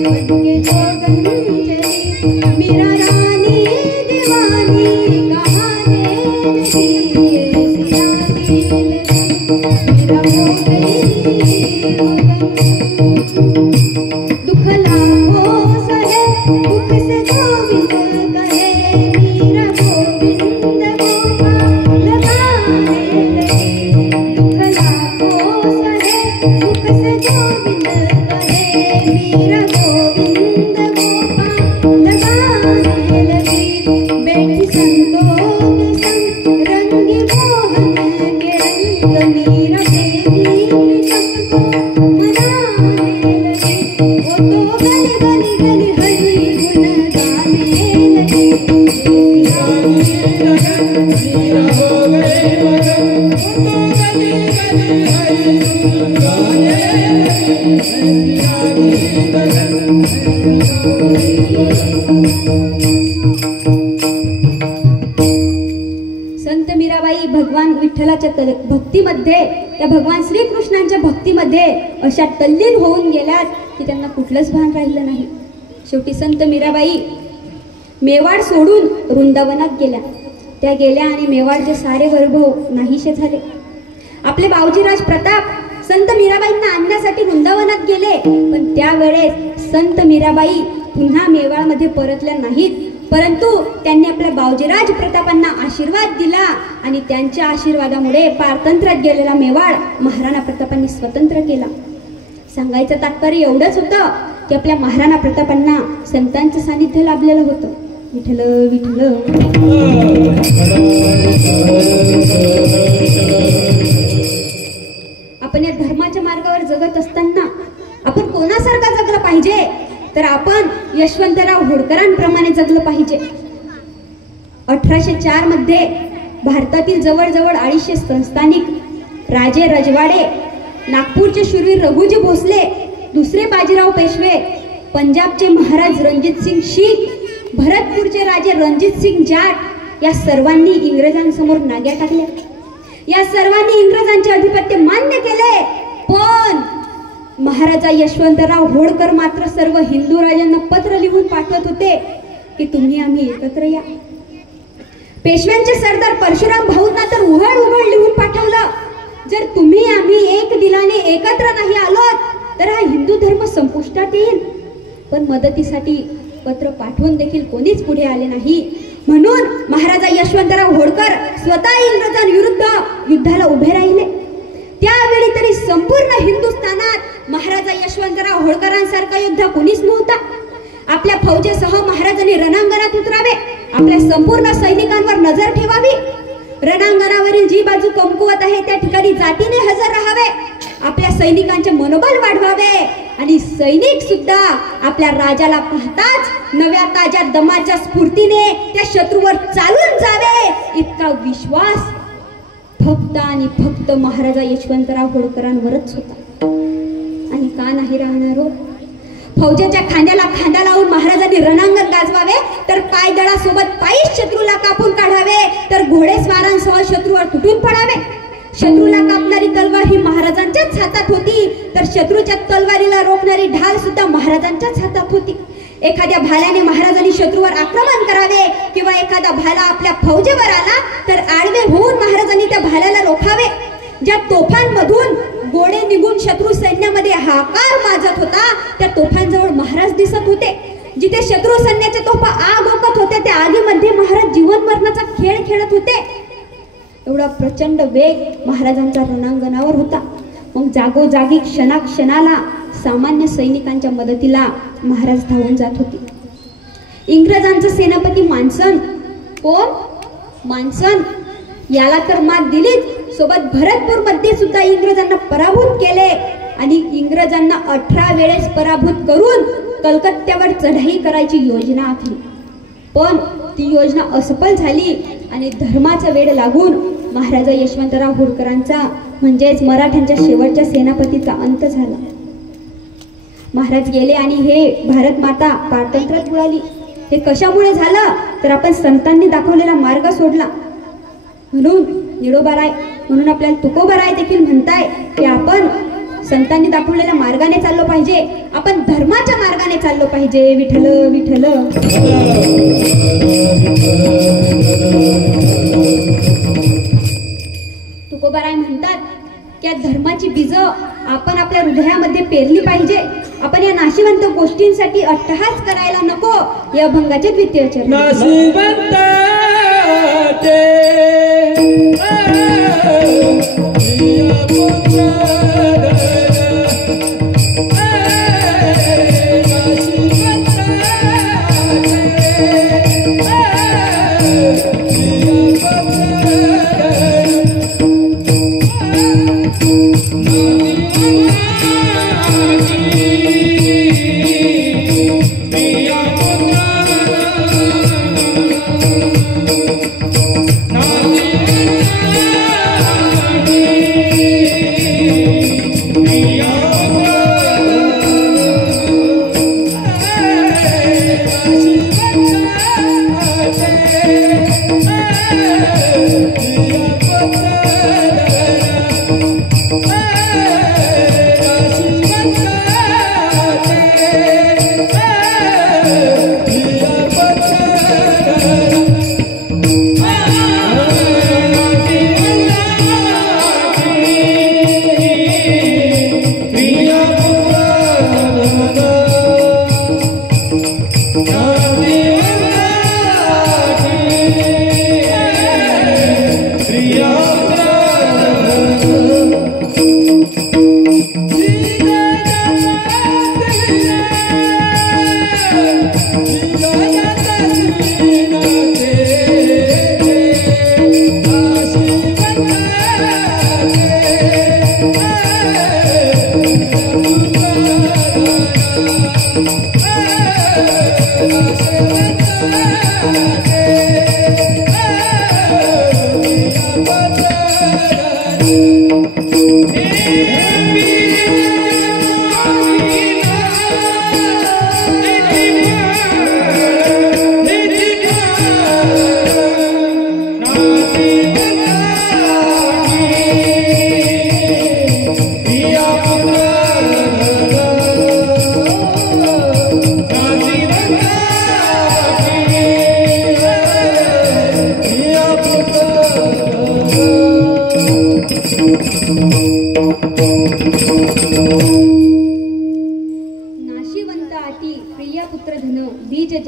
बन के जोगन चली, मेरा रानी दीवानी कहाने लगी, ऐसी लागी लगन मेरा हो गई मगन. दुख लाखों सहे दुख से गोविंद कहे, मीरा गोविंद गोपाल गाने लगी. दुख लाखों सहे दुख से गोविंद कहे, मीरा गोविंद गोपाल गाने लगी. बैठी संतों के संग रंगी मोहन के रंग, मीरा देवी सबको मनाने लगी. वो तो गली गली गली हरि गुन गाने लगी. संत मीराबाई भगवान विठ्ठलाच्या भक्तीमध्ये, त्या भगवान श्रीकृष्णांच्या भक्तीमध्ये अशा तल्लीन होऊन गेल्यात की त्यांना कुठलंच भान राहिलं नाही. शेवटी संत मीराबाई मेवाड सोडून वृंदावनात गेल्या. त्या गेल्या आणि मेवाडचे सारे वैभव नाहीसे झाले. आपले बावजीराज प्रताप संत मीराबाईंना आणण्यासाठी वृंदावनात गेले, पण त्यावेळेस संत मीराबाई पुन्हा मेवाडमध्ये परतल्या नाहीत. परंतु त्यांनी आपल्या बावजीराज प्रतापांना आशीर्वाद दिला आणि त्यांच्या आशीर्वादामुळे पारतंत्र्यात गेलेला मेवाड महाराणा प्रतापांनी स्वतंत्र केला. सांगायचं तात्पर्य एवढंच होतं की आपल्या महाराणा प्रतापांना संतांचं सानिध्य लाभलेलं होतं. विठ्ठल विठ्ठल. आपण या धर्माच्या मार्गावर जगत असताना आपण कोणासारखा जगलं पाहिजे? तर आपण यशवंतराव होळकरांप्रमाणे जगलं पाहिजे. 1804 मध्ये भारतातील जवळजवळ 250 संस्थानिक राजे रजवाडे, नागपूरचे शूरवीर रघुजी भोसले, दुसरे बाजीराव पेशवे, पंजाबचे महाराज रणजित सिंग शीख, भरतपूरचे राजे रणजित सिंग जाट या सर्वांनी इंग्रजांसमोर नाग्या टाकल्या. या सर्वांनी इंग्रजांचे अधिपत्य मान्य केले. पण महाराजा यशवंतराव होळकर मात्र सर्व हिंदू राजांना पत्र लिहून पाठवत होते की तुम्ही आम्ही एकत्र या. पेशव्यांचे सरदार परशुराम भाऊंना तर उघड उघड लिहून पाठवलं, जर तुम्ही आम्ही एक दिलाने एकत्र नाही आलोत तर हा हिंदू धर्म संपुष्टात येईल. पण मदतीसाठी पत्र पाठवून देखील कोणीच पुढे आले नाही. म्हणून महाराजा यशवंतराव होळकर स्वतः इंग्रजांविरुद्ध युद्धाला उभे राहिले. त्यावेळी तरी संपूर्ण हिंदुस्थानात महाराजा यशवंतराव होळकरांसारखा योद्धा कोणीच नव्हता. आपल्या फौजेसह महाराजांनी रणांगणात उतरावे, आपल्या संपूर्ण सैनिकांवर नजर ठेवावी, रणांगणावरील जी बाजू कमकुवत आहे त्या ठिकाणी जातीने हजर राहावे, आपल्या सैनिकांचे मनोबल वाढवावे आणि सैनिक सुद्धा आपल्या राजाला पाहताच नव्या ताज्या दमाच्या स्फूर्तीने त्या शत्रूवर चालून जावे, इतका विश्वास फक्त आणि फक्त महाराजा यशवंतराव होळकरांवरच होता. आणि का नाही राहणार हो? फौजेच्या खांद्याला खांदा लावून महाराजांनी रणांगण गाजवावे, तर पायदळासोबत पायीच शत्रूला कापून काढावे, तर घोडेस्वारांसह शत्रूवर तुटून पडावे. शत्रूला कापणारी तलवार ही महाराजांच्याच हातात होती, तर शत्रूच्या तलवारीला रोखणारी ढाल सुद्धा महाराजांच्याच हातात होती. एखाद्या भाल्याने महाराजांनी शत्रूवर आक्रमण करावे किंवा एखादा भाला आपल्या फौजेवर आला तर आडवे होऊन महाराजांनी त्या भाल्याला रोखावे. ज्या तोफांमधून गोळे निघून शत्रू सैन्यामध्ये हाकार माजत होता त्या तोफांजवळ महाराज दिसत होते. जिथे शत्रू सैन्याच्या तोफा आग ओकत होत्या त्या आगीमध्ये महाराज जीवन मरणाचा खेळ खेळत होते. एवढा प्रचंड वेग महाराजांच्या रणांगणावर होता. मग जागोजागी क्षणाक्षणाला सामान्य सैनिकांच्या मदतीला महाराज धावून जात होते. इंग्रजांचा सेनापती मानसन, कोण? मानसन याला तर मात दिलीच, सोबत भरतपूर मध्ये सुद्धा इंग्रजांना पराभूत केले आणि इंग्रजांना 18 वेळेस पराभूत करून कलकत्त्यावर चढाई करायची योजना आखली. पण ती योजना असफल झाली आणि धर्माचा वेड लागून महाराजा यशवंतराव होळकरांचा म्हणजेच मराठ्यांच्या शेवटच्या सेनापतीचा अंत झाला. महाराज गेले आणि हे भारत माता पारतंत्र्यात बुडाली. हे कशामुळे झालं तर आपण संतांनी दाखवलेला मार्ग सोडला. म्हणून निडोबाराय म्हणून आपल्याला तुकोबाराय देखील म्हणताय की आपण संतांनी दाखवलेल्या मार्गाने चाललो पाहिजे, आपण धर्माच्या मार्गाने चाललो पाहिजे. विठ्ठल विठ्ठल. तुकोबाराय म्हणतात की धर्माची बीज आपण आपल्या हृदयामध्ये पेरली पाहिजे. आपण या नाशिवंत गोष्टींसाठी अट्टहास करायला नको. हे अभंगाचे द्वितीय चरण. Hey!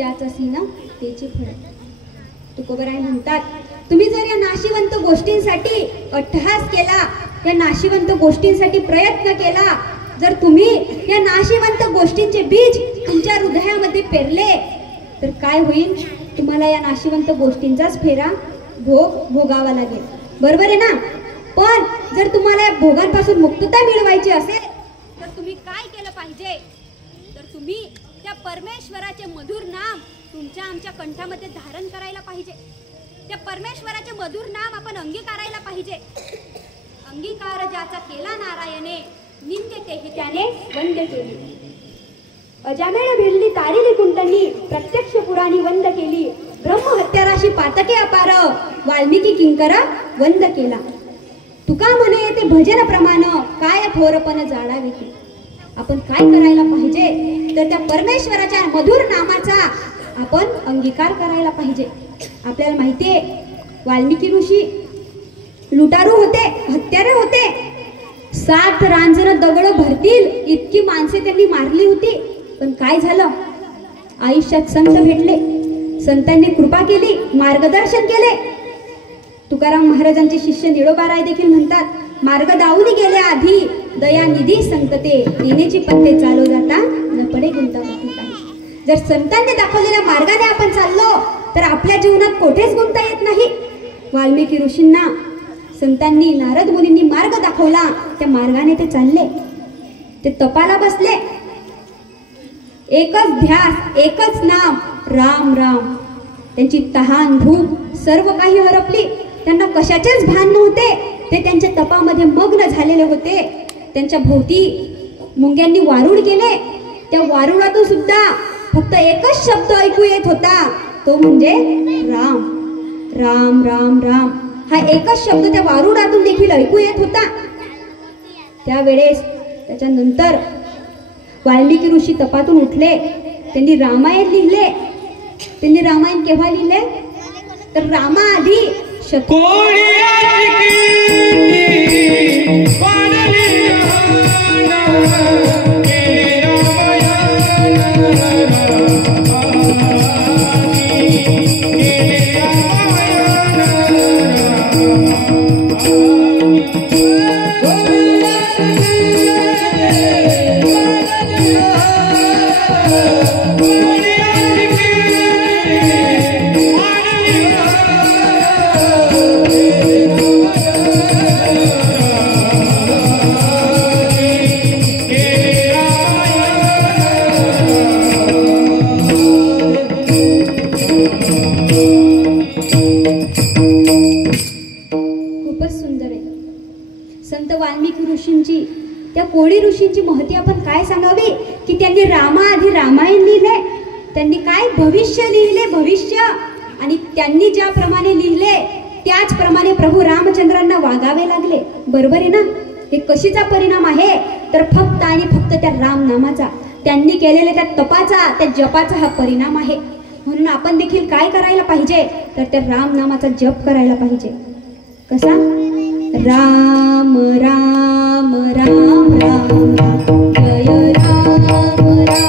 ज्याचं सीन त्याची फळ. तुकोबराय म्हणतात, तुम्ही जर या नाशिवंत गोष्टींसाठी अट्टहास केला, या नाशिवंत गोष्टींसाठी प्रयत्न केला, जर तुम्ही या नाशिवंत गोष्टींचे बीज तुमच्या हृदयामध्ये पेरले, तर काय होईल? तुम्हाला या नाशिवंत गोष्टींचाच फेरा भोगावा लागेल. बरोबर आहे ना? पण जर तुम्हाला या भोगांपासून मुक्तता मिळवायची असेल, तर तुम्ही काय केलं पाहिजे? तर तुम्ही त्या परमेश्वराचे मधुर नाम तुमच्या आमच्या कंठामध्ये धारण करायला पाहिजे. त्या परमेश्वराचे मधुर नाम आपण अंगीकारायला पाहिजे. अंगीकार ज्याचा केला नारायणे, नित्य तेही त्याने वंद केली. अजामेळ भिडली तारिली कुंडली, प्रत्यक्ष पुराणी वंद केली. ब्रह्म हत्याराशी पातके अपार, वाल्मिकी किंकरा वंद केला. तुका म्हणे ते भजन प्रमाण, काय थोरपण जाडावे ते. आपण काय करायला पाहिजे? तर त्या परमेश्वराच्या मधुर नामाचा आपण अंगीकार करायला पाहिजे. आपल्याला माहितीये, वाल्मिकी ऋषी लुटारू होते, हत्यारे होते. 7 रांजण दगड भरतील इतकी माणसे त्यांनी मारली होती. पण काय झालं? आयुष्यात संत भेटले, संतांनी कृपा केली, मार्गदर्शन केले. तुकाराम महाराजांचे शिष्य निळोबाराय देखील म्हणतात, मार्ग दावून गेले आधी, दयानिधी संतते, येण्याची पत्ते चालू जाता न पडे गुंतागुंती काही. जर संतांनी दाखवलेल्या मार्गाने आपण चाललो, तर आपल्या जीवनात कोठेच गुंता येत नाही. वाल्मिकी ऋषींना संतांनी, नारद मुनींनी मार्ग दाखवला, त्या मार्गाने ते चालले, ते तपाला बसले. एकच ध्यास, एकच नाम, राम राम. त्यांची तहान भूक सर्व काही हरपली. त्यांना कशाचेच भान नव्हते. ते त्यांच्या तपामध्ये मग्न झालेले होते. त्यांच्या भोवती मुंग्यांनी वारुळ केले. त्या वारुळातून सुद्धा फक्त एकच शब्द ऐकू येत होता, तो म्हणजे राम राम राम राम. हा एकच शब्द त्या वारुळातून देखील ऐकू येत होता. त्यावेळेस त्याच्यानंतर वाल्मिकी ऋषी तपातून उठले. त्यांनी रामायण लिहिले. त्यांनी रामायण केव्हा लिहिले? तर रामाआधी कोळी ऋषींची महती आपण काय सांगावी, की त्यांनी रामाआधी रामायण लिहिले. त्यांनी काय भविष्य लिहिले, भविष्य. आणि त्यांनी ज्याप्रमाणे लिहिले त्याचप्रमाणे प्रभू रामचंद्रांना वागावे लागले. बरोबर आहे ना? हे कशीचा परिणाम आहे? तर फक्त आणि फक्त त्या राम नामाचा, त्यांनी केलेल्या त्या तपाचा, त्या जपाचा हा परिणाम आहे. म्हणून आपण देखील काय करायला पाहिजे? तर त्या राम नामाचा जप करायला पाहिजे. कसा? राम राम राम राम जय राम राम राम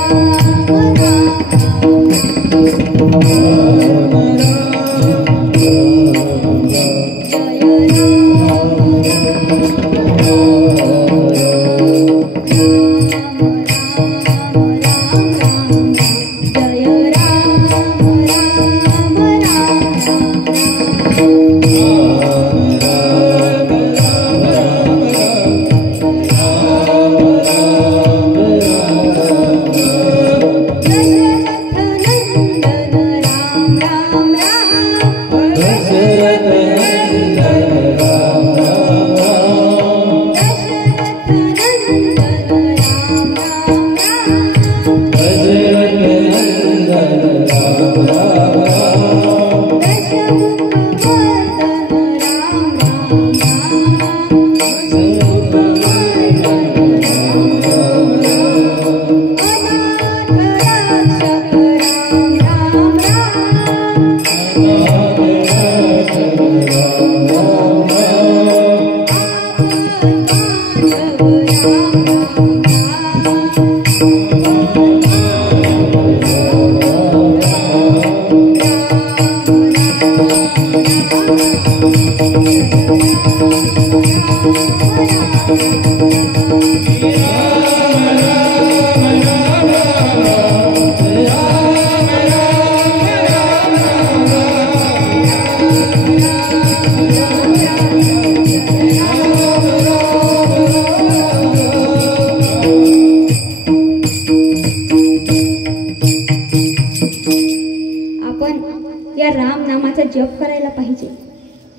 आपण या राम नामाचा जप करायला पाहिजे.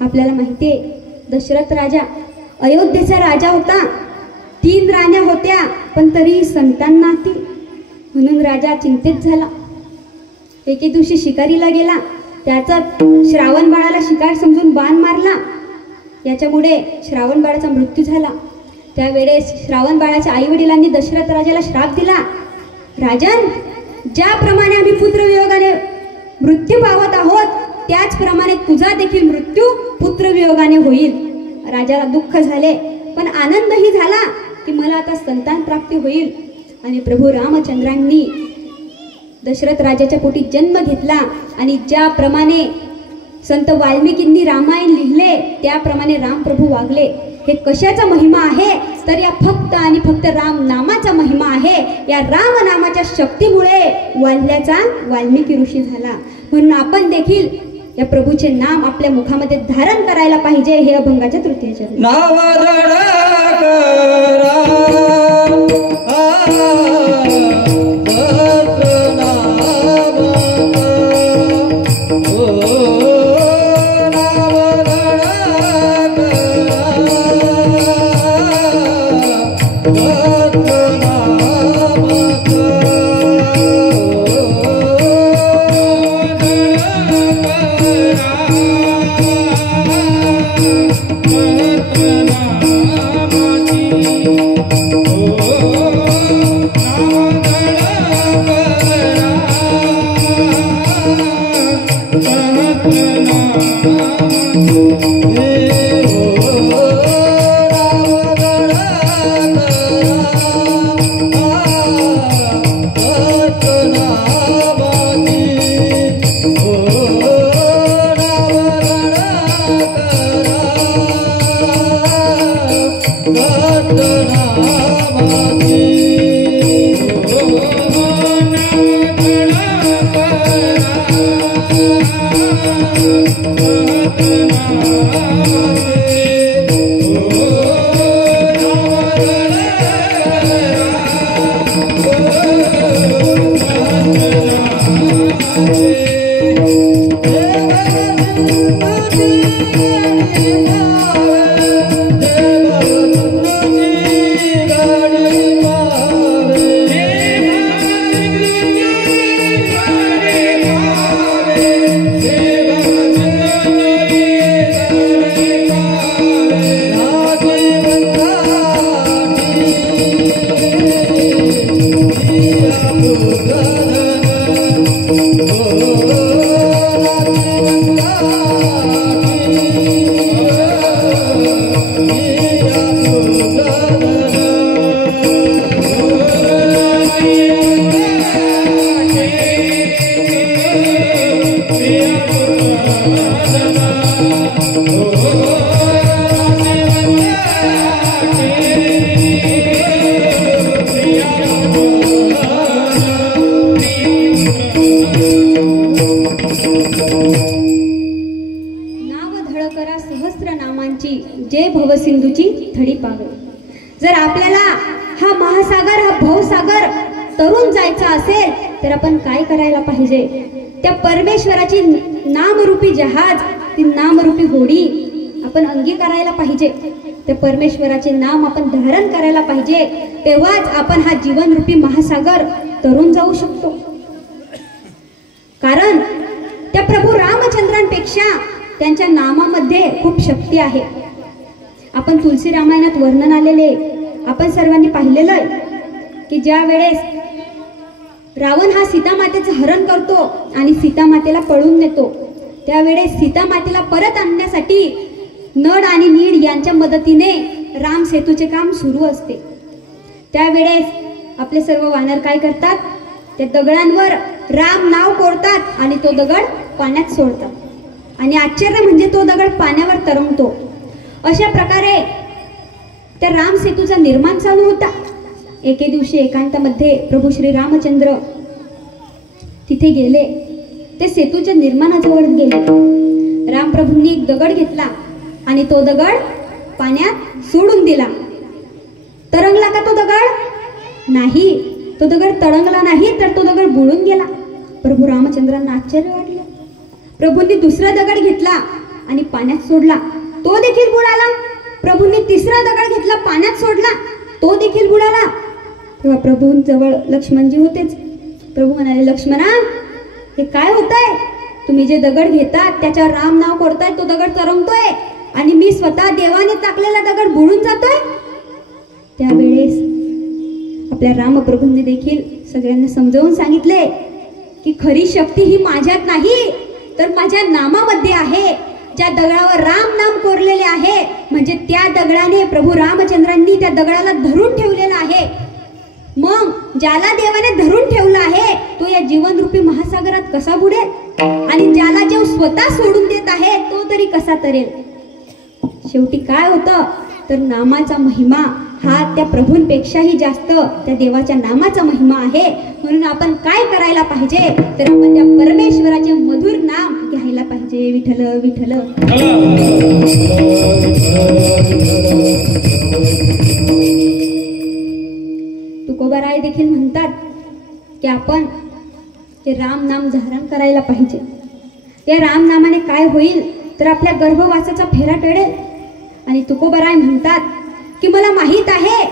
आपल्याला माहिती आहे, दशरथ राजा अयोध्येचा राजा होता. 3 राण्या होत्या, पण तरी संतान नव्हती. म्हणून राजा चिंतित झाला. एके दिवशी शिकारीला गेला. त्याचा श्रावण बाळाला शिकार समजून बाण मारला. याच्यामुळे श्रावण बाळाचा मृत्यू झाला. त्यावेळेस श्रावण बाळाच्या आई वडिलांनी दशरथ राजाला श्राप दिला. राजन, ज्याप्रमाणे आम्ही पुत्रवियोगाने मृत्यू पावत आहोत, त्याचप्रमाणे तुझा देखील मृत्यू पुत्रवियोगाने होईल. राजाला दुःख झाले, पण आनंदही झाला की मला आता संतान प्राप्ती होईल. आणि प्रभू रामचंद्रांनी दशरथ राजाच्या पोटी जन्म घेतला. आणि ज्याप्रमाणे संत वाल्मिकींनी रामायण लिहिले, त्याप्रमाणे रामप्रभू वागले. हे कशाचा महिमा आहे, तर या फक्त आणि फक्त राम नामाचा महिमा आहे. या राम नामाच्या शक्तीमुळे वाल्ल्याचा वाल्मिकी ऋषी झाला. म्हणून आपण देखील या प्रभूचे नाम आपल्या मुखामध्ये धारण करायला पाहिजे. हे अभंगाच्या तृतीयेच्या नाव भवसिंधूची थडी पावे. जर आपल्याला हा महासागर, हा भवसागर तरुण जायचा असेल, तर आपण काय करायला पाहिजे? त्या परमेश्वराची नामरूपी जहाज, ती नामरूपी होडी आपण अंगीकारायला पाहिजे. ते परमेश्वराचे नाम आपण धारण करायला पाहिजे. तेव्हाच आपण हा जीवनरूपी महासागर तरुण जाऊ शकतो. कारण त्या प्रभू रामचंद्रांपेक्षा त्यांच्या नामामध्ये खूप शक्ती आहे. आपण तुलसी रामायणात वर्णन आलेले आपण सर्वांनी पाहिलेलं आहे की ज्या वेळेस रावण हा सीतामातेचं हरण करतो आणि सीतामातेला पळून नेतो, त्यावेळेस सीतामातेला परत आणण्यासाठी नळ आणि नीळ यांच्या मदतीने राम सेतूचे काम सुरू असते. त्यावेळेस आपले सर्व वानर काय करतात? त्या दगडांवर राम नाव कोरतात आणि तो दगड पाण्यात सोडतात. आणि आश्चर्य म्हणजे तो दगड पाण्यावर तरंगतो. अशा प्रकारे त्या राम सेतूचा निर्माण चालू होता. एके दिवशी एकांतामध्ये प्रभू श्री रामचंद्र तिथे गेले. ते सेतूच्या निर्माणाजवळ गेले. रामप्रभूंनी एक दगड घेतला आणि तो दगड पाण्यात सोडून दिला. तरंगला का तो दगड? नाही. तो दगड तरंगला नाही, तर तो दगड बुडून गेला. प्रभू रामचंद्रांना आश्चर्य वाटलं. प्रभूंनी दुसरा दगड घेतला आणि पाण्यात सोडला, तो देखील बुडाला. प्रभूंनी तिसरा दगड घेतला, पाण्यात सोडला, तो देखील बुडाला. तेव्हा प्रभूंजवळ लक्ष्मणजी होतेच. प्रभू म्हणाले, लक्ष्मणा, हे काय होतंय? तुम्ही जे दगड घेतात त्याच्यावर राम नाव कोरताय, तो दगड तरंगतोय आणि मी स्वतः देवाने टाकलेला दगड बुडून जातोय. त्यावेळेस आपल्या रामप्रभूंनी देखील सगळ्यांना समजावून सांगितले की खरी शक्ती ही माझ्यात नाही तर माझ्या नामामध्ये आहे. ज्या दगडावर राम नाम कोरलेले आहे म्हणजे त्या दगडाने प्रभू रामचंद्रांनी त्या दगडाला धरून ठेवलेलं आहे. मग ज्याला देवाने धरून ठेवलं आहे तो या जीवनरूपी महासागरात कसा बुडेल आणि ज्याला जे स्वतः सोडून देत आहे तो तरी कसा तरेल. शेवटी काय होतं तर नामाचा महिमा हा त्या प्रभूंपेक्षाही जास्त त्या देवाच्या नामाचा महिमा आहे. म्हणून आपण काय करायला पाहिजे तर आपण त्या परमेश्वराचे मधुर नाम घ्यायला पाहिजे. विठ्ठल विठ्ठल. तुकोबाराय देखील म्हणतात की आपण हे राम नाम धारण करायला पाहिजे. या राम नामाने काय होईल तर आपल्या गर्भवासाचा फेरा टळेल. आणि तुकोबाराय म्हणतात की मला माहीत आहे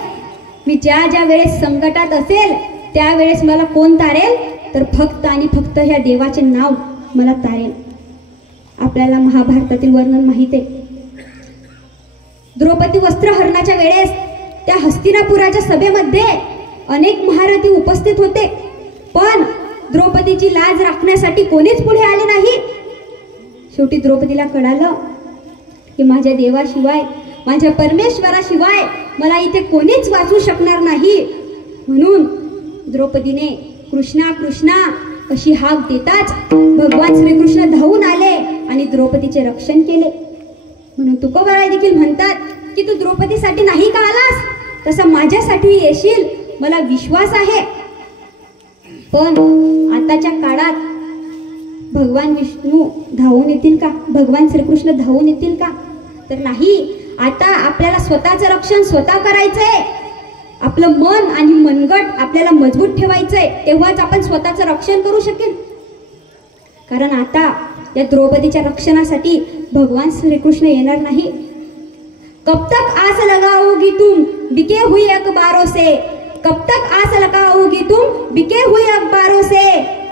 मी ज्या ज्या वेळेस संकटात असेल त्यावेळेस मला कोण तारेल तर फक्त आणि फक्त ह्या देवाचे नाव मला तारेल. आपल्याला महाभारतातील वर्णन माहित आहे. द्रौपदी वस्त्रहरणाच्या वेळेस त्या हस्तिनापुराच्या सभेमध्ये अनेक महारथी उपस्थित होते, पण द्रौपदीची लाज राखण्यासाठी कोणीच पुढे आले नाही. शेवटी द्रौपदीला कळालं की माझ्या देवाशिवाय माझ्या परमेश्वराशिवाय मला इथे कोणीच वाचू शकणार नाही. म्हणून द्रौपदीने कृष्णा कृष्णा अशी हाक देताच भगवान श्रीकृष्ण धावून आले आणि द्रौपदीचे रक्षण केले. म्हणून तुकोबाराय देखील म्हणतात की तू द्रौपदीसाठी नाही का आलास तसा माझ्यासाठी येशील, मला विश्वास आहे. पण आताच्या काळात भगवान विष्णू धावून येतील का, भगवान श्रीकृष्ण धावून येतील का तर नाही. आता आपल्याला स्वतःचं रक्षण स्वतः करायचंय. आपलं मन आणि मनगट आपल्याला मजबूत ठेवायचंय, तेव्हाच आपण स्वतःचं रक्षण करू शकेल. कारण आता या द्रौपदीच्या रक्षणासाठी भगवान श्रीकृष्ण येणार नाही. कब तक आस लगाओगी तुम बिके हुए अखबारों से, कब तक आस लगाओगी तुम बिके हुए अखबारों से,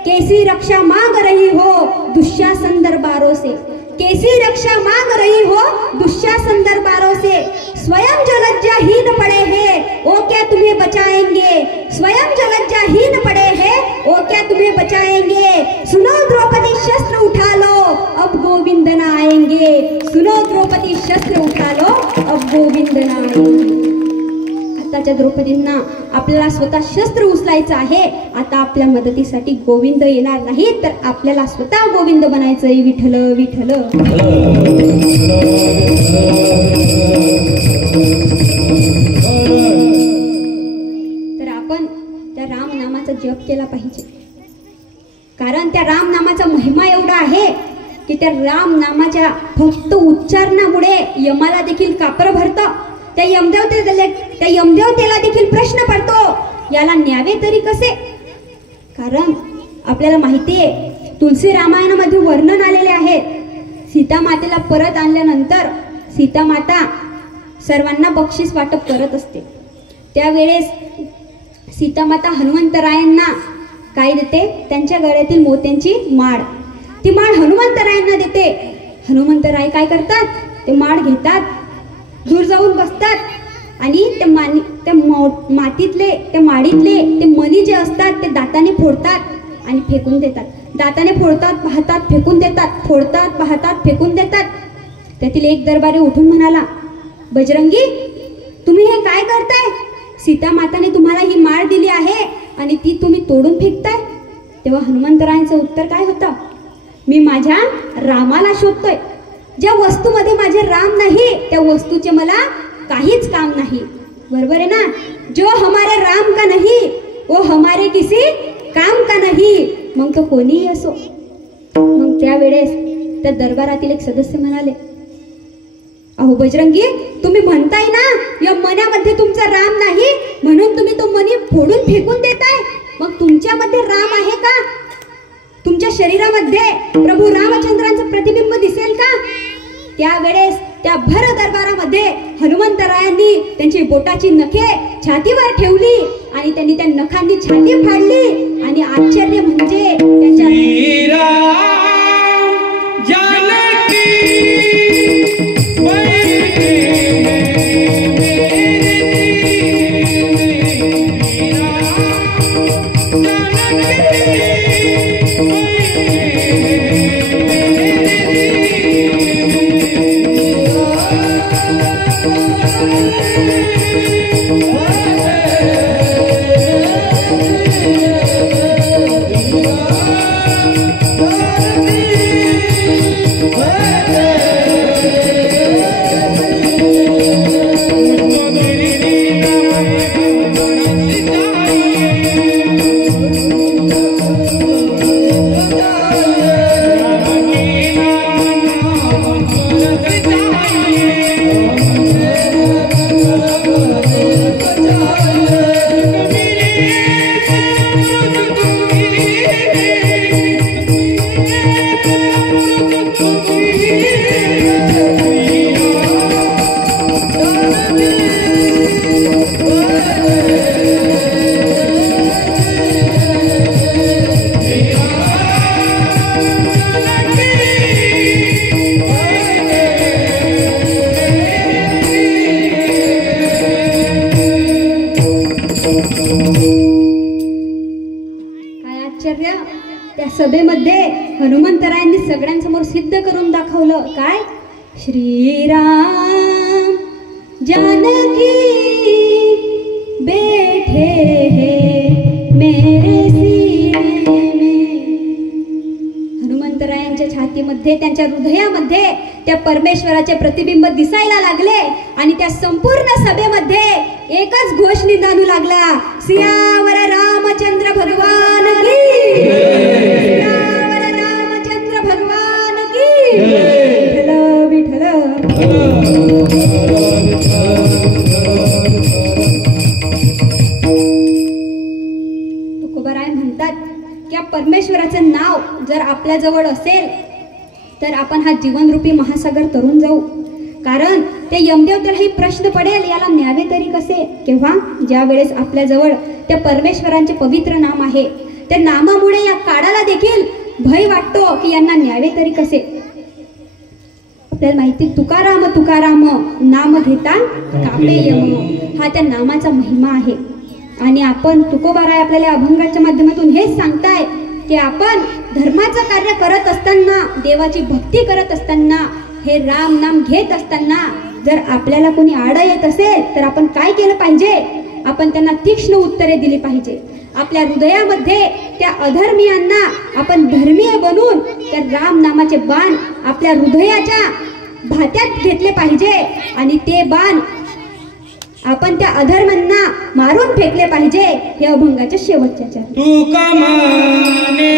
कैसी रक्षा मांग रही हो दुशासन दरबारों से, कैसी रक्षा मांग रही हो दुशासन दरबारों से. स्वयं जो लज्जाहीन पड़े हैं वो क्या तुम्हें बचाएंगे, स्वयं जो लज्जाहीन पड़े हैं वो क्या तुम्हें बचाएंगे. सुनो द्रौपदी शस्त्र उठा लो अब गोविंद न आएंगे, सुनो द्रौपदी शस्त्र उठा लो अब गोविंद न आएंगे. आताच्या द्रौपदींना आपल्याला स्वतः शस्त्र उचलायचं आहे. आता आपल्या मदतीसाठी गोविंद येणार नाही तर आपल्याला स्वतः गोविंद बनायचंय. विठ्ठल विठ्ठल. तर आपण त्या राम नामाचा जप केला पाहिजे. कारण त्या राम नामाचा महिमा एवढा आहे की त्या राम नामाच्या फक्त उच्चारणामुळे यमाला देखील कापर भरतं. त्या यमदेवतेला देखील प्रश्न पडतो याला न्यावे तरी कसे. कारण आपल्याला माहिती आहे तुलसी रामायणामध्ये वर्णन आलेले आहे. सीता मातेला परत आणल्यानंतर सीता माता सर्वांना बक्षीस वाटप करत असते. त्यावेळेस सीता माता हनुमंतरायांना काय देते, त्यांच्या गळ्यातील मोत्यांची माळ. ती माळ हनुमंतरायांना देते. हनुमंतराय काय करतात, ते माळ घेतात, दूर जाऊन बसतात आणि त्या मातीतले त्या माडीतले ते मणी जे असतात ते दाताने फोडतात आणि फेकून देतात. दाताने फोडतात, पाहतात, फेकून देतात, फोडतात, पाहतात, फेकून देतात. त्यातील एक दरबारी उठून म्हणाला, बजरंगी तुम्ही हे काय करताय? सीता माताने तुम्हाला ही माळ दिली आहे आणि ती तुम्ही तोडून फेकताय. तेव्हा हनुमंतरायांचं उत्तर काय होतं, मी माझ्या रामाला शोधतोय. ज्या वस्तूमध्ये माझे राम नाही त्या वस्तूचे मला काहीच काम नाही. बरोबर आहे ना. जो हमारे राम का नहीं वो हमारे किसी काम का नहीं. मग तो कोणीही असो. मग त्यावेळेस त्या दरबारातील एक सदस्य म्हणाले, अहो बजरंगी तुम्ही म्हणताय ना या मनामध्ये तुमचा राम नाही म्हणून तुम्ही तो मणी फोडून फेकून देताय. मग तुमच्यामध्ये राम आहे का? तुमच्या शरीरामध्ये प्रभू रामचंद्रांनी त्यावेळेस त्या भर दरबारामध्ये हनुमंतरायांनी त्यांची बोटाची नखे छातीवर ठेवली आणि त्यांनी त्या नखांनी छाती फाडली आणि आश्चर्य म्हणजे त्यांच्या त्या सभेमध्ये हनुमंतरायांनी सगळ्यांसमोर सिद्ध करून दाखवलं काय श्रीराम जानकी बैठे हैं मेरे सीने में। हनुमंतरायांच्या छातीमध्ये त्यांच्या हृदयामध्ये त्या परमेश्वराचे प्रतिबिंब दिसायला लागले आणि त्या संपूर्ण सभेमध्ये एकच घोष निनादू लागला सियावर रामचंद्र भगवान की, सियावर रामचंद्र भगवान की, विठ्ठल विठ्ठल। तुकोबाराय म्हणतात की परमेश्वराचं नाव जर आपल्या जवळ असेल तर आपण हा जीवनरूपी महासागर तरून जाऊ, कारण ते यमदेवतेलाही प्रश्न पडेल याला न्यावे तरी कसे। केव्हा ज्या वेळेस आपल्या जवळ त्या परमेश्वरांचे पवित्र नाम आहे, त्या नामामुळे या काळाला देखील भय वाटतो की यांना न्यावे तरी कसे। आपल्याला माहिती तुकाराम तुकाराम नाम घेता कापे यम, हा त्या नामाचा महिमा आहे। आणि आपण तुकोबाराय आपल्याला अभंगाच्या माध्यमातून हेच सांगताय की आपण धर्माचं कार्य करत असताना, देवाची भक्ती करत असताना, हे राम नाम घेत असताना जर आपल्याला कोणी आड येत असेल तर आपण काय केलं पाहिजे, आपण त्यांना तीक्ष्ण उत्तरे दिली पाहिजे। आपल्या हृदयामध्ये त्या अधर्मीयांना आपण धर्मीय बनून त्या राम नामाचे बाण आपल्या हृदयाच्या भात्यात घेतले पाहिजे आणि ते बाण आपण त्या अधर्मांना मारून फेकले पाहिजे। हे अभंगाच्या शेवटच्या चरण। तुका माने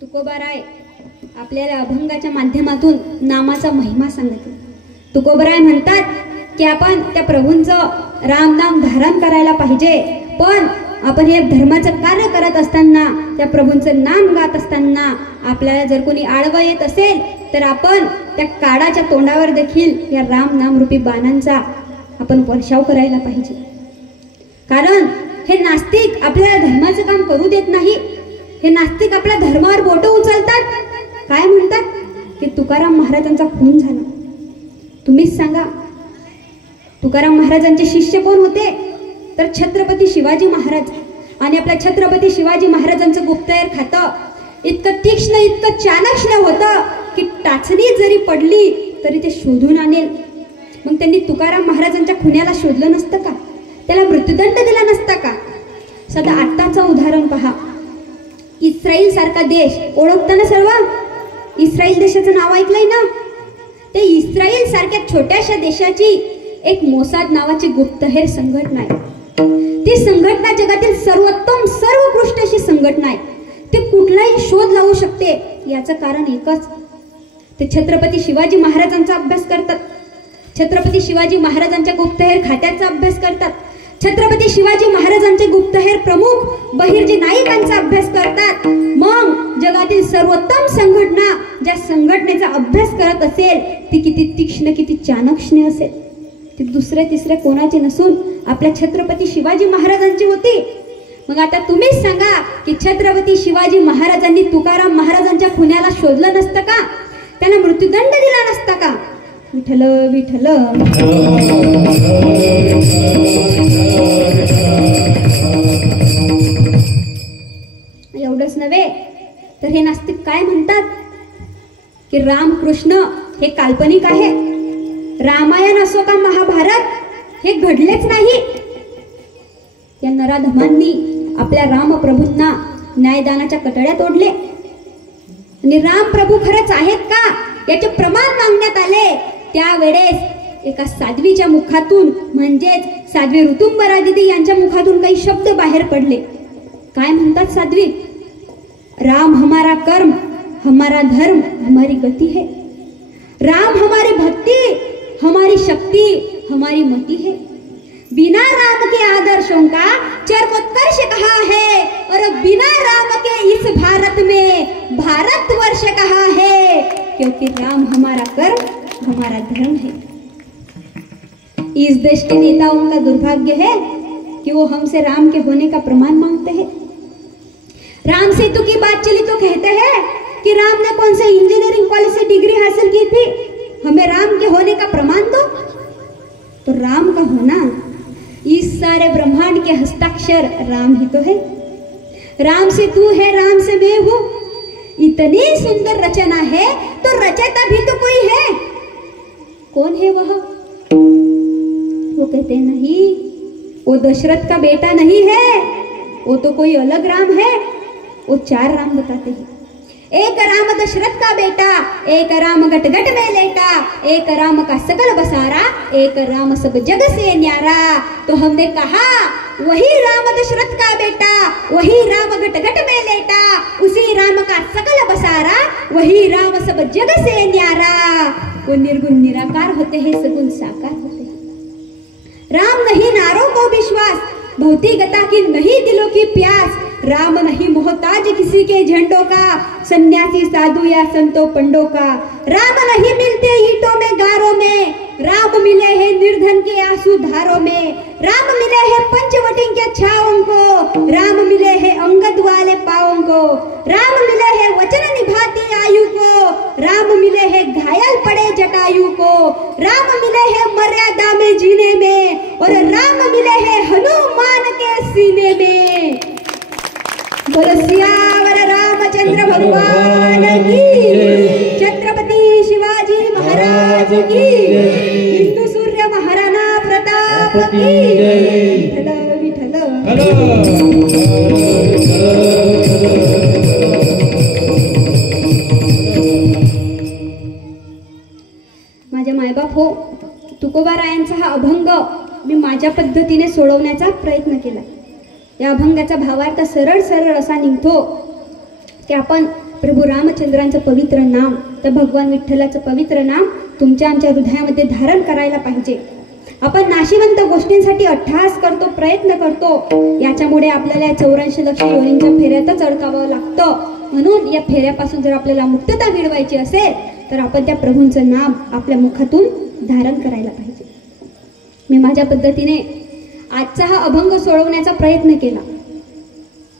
तुकोबाराय आपल्याला अभंगाच्या माध्यमातून नामाचा महिमा सांगितला. तुकोबाराय म्हणतात की आपण त्या प्रभूंचं राम नाम धारण करायला पाहिजे, पण आपण हे धर्माचं कार्य करत असताना त्या प्रभूंचं नाम गात असताना आपल्याला जर कोणी आडवं येत असेल तर आपण त्या काळाच्या तोंडावर देखील या राम नाम रूपी बाणांचा आपण वर्षाव करायला पाहिजे. कारण हे नास्तिक आपल्याला धर्माचं काम करू देत नाही. हे नास्तिक आपल्या धर्मावर बोटं उचलतात. काय म्हणतात की तुकाराम महाराजांचा खून झाला. तुम्हीच सांगा, तुकाराम महाराजांचे शिष्य कोण होते? तर छत्रपती शिवाजी महाराज. आणि आपल्या छत्रपती शिवाजी महाराजांचं गुप्तहेर खातं इतकं तीक्ष्ण, इतकं चाणक्य होतं की टाचणी जरी पडली तरी ते शोधून आणेल. मग त्यांनी तुकाराम महाराजांच्या खुन्याला शोधलं नसतं का? त्याला मृत्यूदंड दिला नसता का? सध्या आत्ताचं उदाहरण पहा. इस्राईल सारखा देश ओळखताना सर्व, इस्राईल देशाचं नाव ऐकलंय ना? ते इस्राईल सारख्या छोट्याशा देशाची एक मोसाद नावाची गुप्तहेर संघटना आहे. ती संघटना जगातील सर्वोत्तम, सर्वोत्कृष्ट अशी संघटना आहे. ते कुठलाही शोध लावू शकते. याचं कारण एकच, ते छत्रपती शिवाजी महाराजांचा अभ्यास करतात. छत्रपती शिवाजी महाराजांच्या गुप्तहेर खात्याचा अभ्यास करतात. छत्रपती शिवाजी महाराजांचे गुप्तहेर प्रमुख बहिर्जी नाईकांचा अभ्यास करतात. मग जगातील सर्वोत्तम संघटना ज्या संघटनेचा अभ्यास करत असेल ती किती तीक्ष्ण, किती चाणक्य असेल. ती दुसरे तिसरे कोणाची नसून आपल्या छत्रपती शिवाजी महाराजांची होती. मग आता तुम्हीच सांगा की छत्रपती शिवाजी महाराजांनी तुकाराम महाराजांच्या खुन्याला शोधलं नसतं का? त्यांना मृत्यूदंड दिला नसता का? विठ्ठल विठ्ठल. एवढंच नव्हे नव्हे तर हे नास्तिक काय म्हणतात की रामकृष्ण हे काल्पनिक आहे, रामायण असो का महाभारत हे घडलेच नाही. या नराधमांनी आपल्या रामप्रभूंना न्यायदानाच्या कटड्यात ओढले आणि रामप्रभू खरंच आहेत का याचे प्रमाण मागण्यात आले. त्यावेळेस एका साध्वीच्या मुखातून म्हणजेच साध्वी ऋतुंबरा दिदी यांच्या मुखातून काही शब्द बाहेर पडले. काय म्हणतात साध्वी? राम हमारा कर्म, हमारा धर्म, हमारी गति है. राम हमारी भक्ति, हमारी शक्ति, हमारी मति है. बिना राम के आदर्शों का चरमोत्कर्ष कहाँ है और बिना राम के इस भारत में भारतवर्ष कहाँ है, क्योंकि राम हमारा कर्म, हमारा धर्म है. इस देश के नेताओं का दुर्भाग्य है कि वो हमसे राम के होने का प्रमाण मांगते हैं. राम सेतु की बात चली तो कहते हैं कि राम ने कौन से इंजीनियरिंग कॉलेज से डिग्री हासिल की थी, हमें राम के होने का प्रमाण दो. तो राम का होना, इस सारे ब्रह्मांड के हस्ताक्षर राम ही तो है. राम से तू है, राम से मैं हूं. इतनी सुंदर रचना है तो रचयिता भी तो कोई है. कौन है वह? वो कहते नहीं, वो दशरथ का बेटा नहीं है, वो तो कोई अलग राम है. वो 4 राम बताते हैं. एक राम दशरथ का बेटा, एक राम गटगट में लेटा, एक राम का सकल बसारा, एक राम सब जग से न्यारा. तो हमने कहा वही राम दशरथ का बेटा, वही राम गटगट में लेटा, उसी राम का सकल बसारा, वही राम सब जग से न्यारा. वो निर्गुण निराकार होते हैं, सगुण साकार होते हैं. राम नहीं नारों को विश्वास, भौतिकता की नहीं दिलों की प्यास. राम नहीं मोहताज किसी के झंडों का, सन्यासी साधु या संतों पंडों का. राम नहीं मिलते ईंटों में गारों में, राम मिले हैं निर्धन के आंसू धारों में. राम मिले हैं पंचवटी के छाओं को, राम मिले हैं अंगद वाले पाओं को. राम मिले हैं वचन निभाती आयु को, राम मिले हैं घायल पड़े जटायु को. राम मिले हैं मर्यादा में जीने में, और राम मिले हैं हनुमान के सीने में. बोलो सियावर रामचंद्र भगवान की, छत्रपति शिवाजी महाराज की, हिंदू सूर्य महाराणा प्रताप की. विठ्ठल माझे मायबाप हो, तुकोबारायांचा हा अभंग मी माझ्या पद्धतीने सोडवण्याचा प्रयत्न केला. या अभंगाचा भावार्थ सरळ सरळ असा निघतो की आपण प्रभू रामचंद्रांचं पवित्र नाम, तर भगवान विठ्ठलाचं पवित्र नाम तुमच्या आमच्या हृदयामध्ये धारण करायला पाहिजे. आपण नाशिवंत गोष्टींसाठी अट्टहास करतो, प्रयत्न करतो, याच्यामुळे आपल्याला 84 लक्ष योनींच्या फेऱ्यातच अडकावं लागतं. म्हणून या फेऱ्यापासून जर आपल्याला मुक्तता मिळवायची असेल तर आपण त्या प्रभूंचं नाम आपल्या मुखातून धारण करायला पाहिजे. मी माझ्या पद्धतीने आजचा हा अभंग सोडवण्याचा प्रयत्न केला.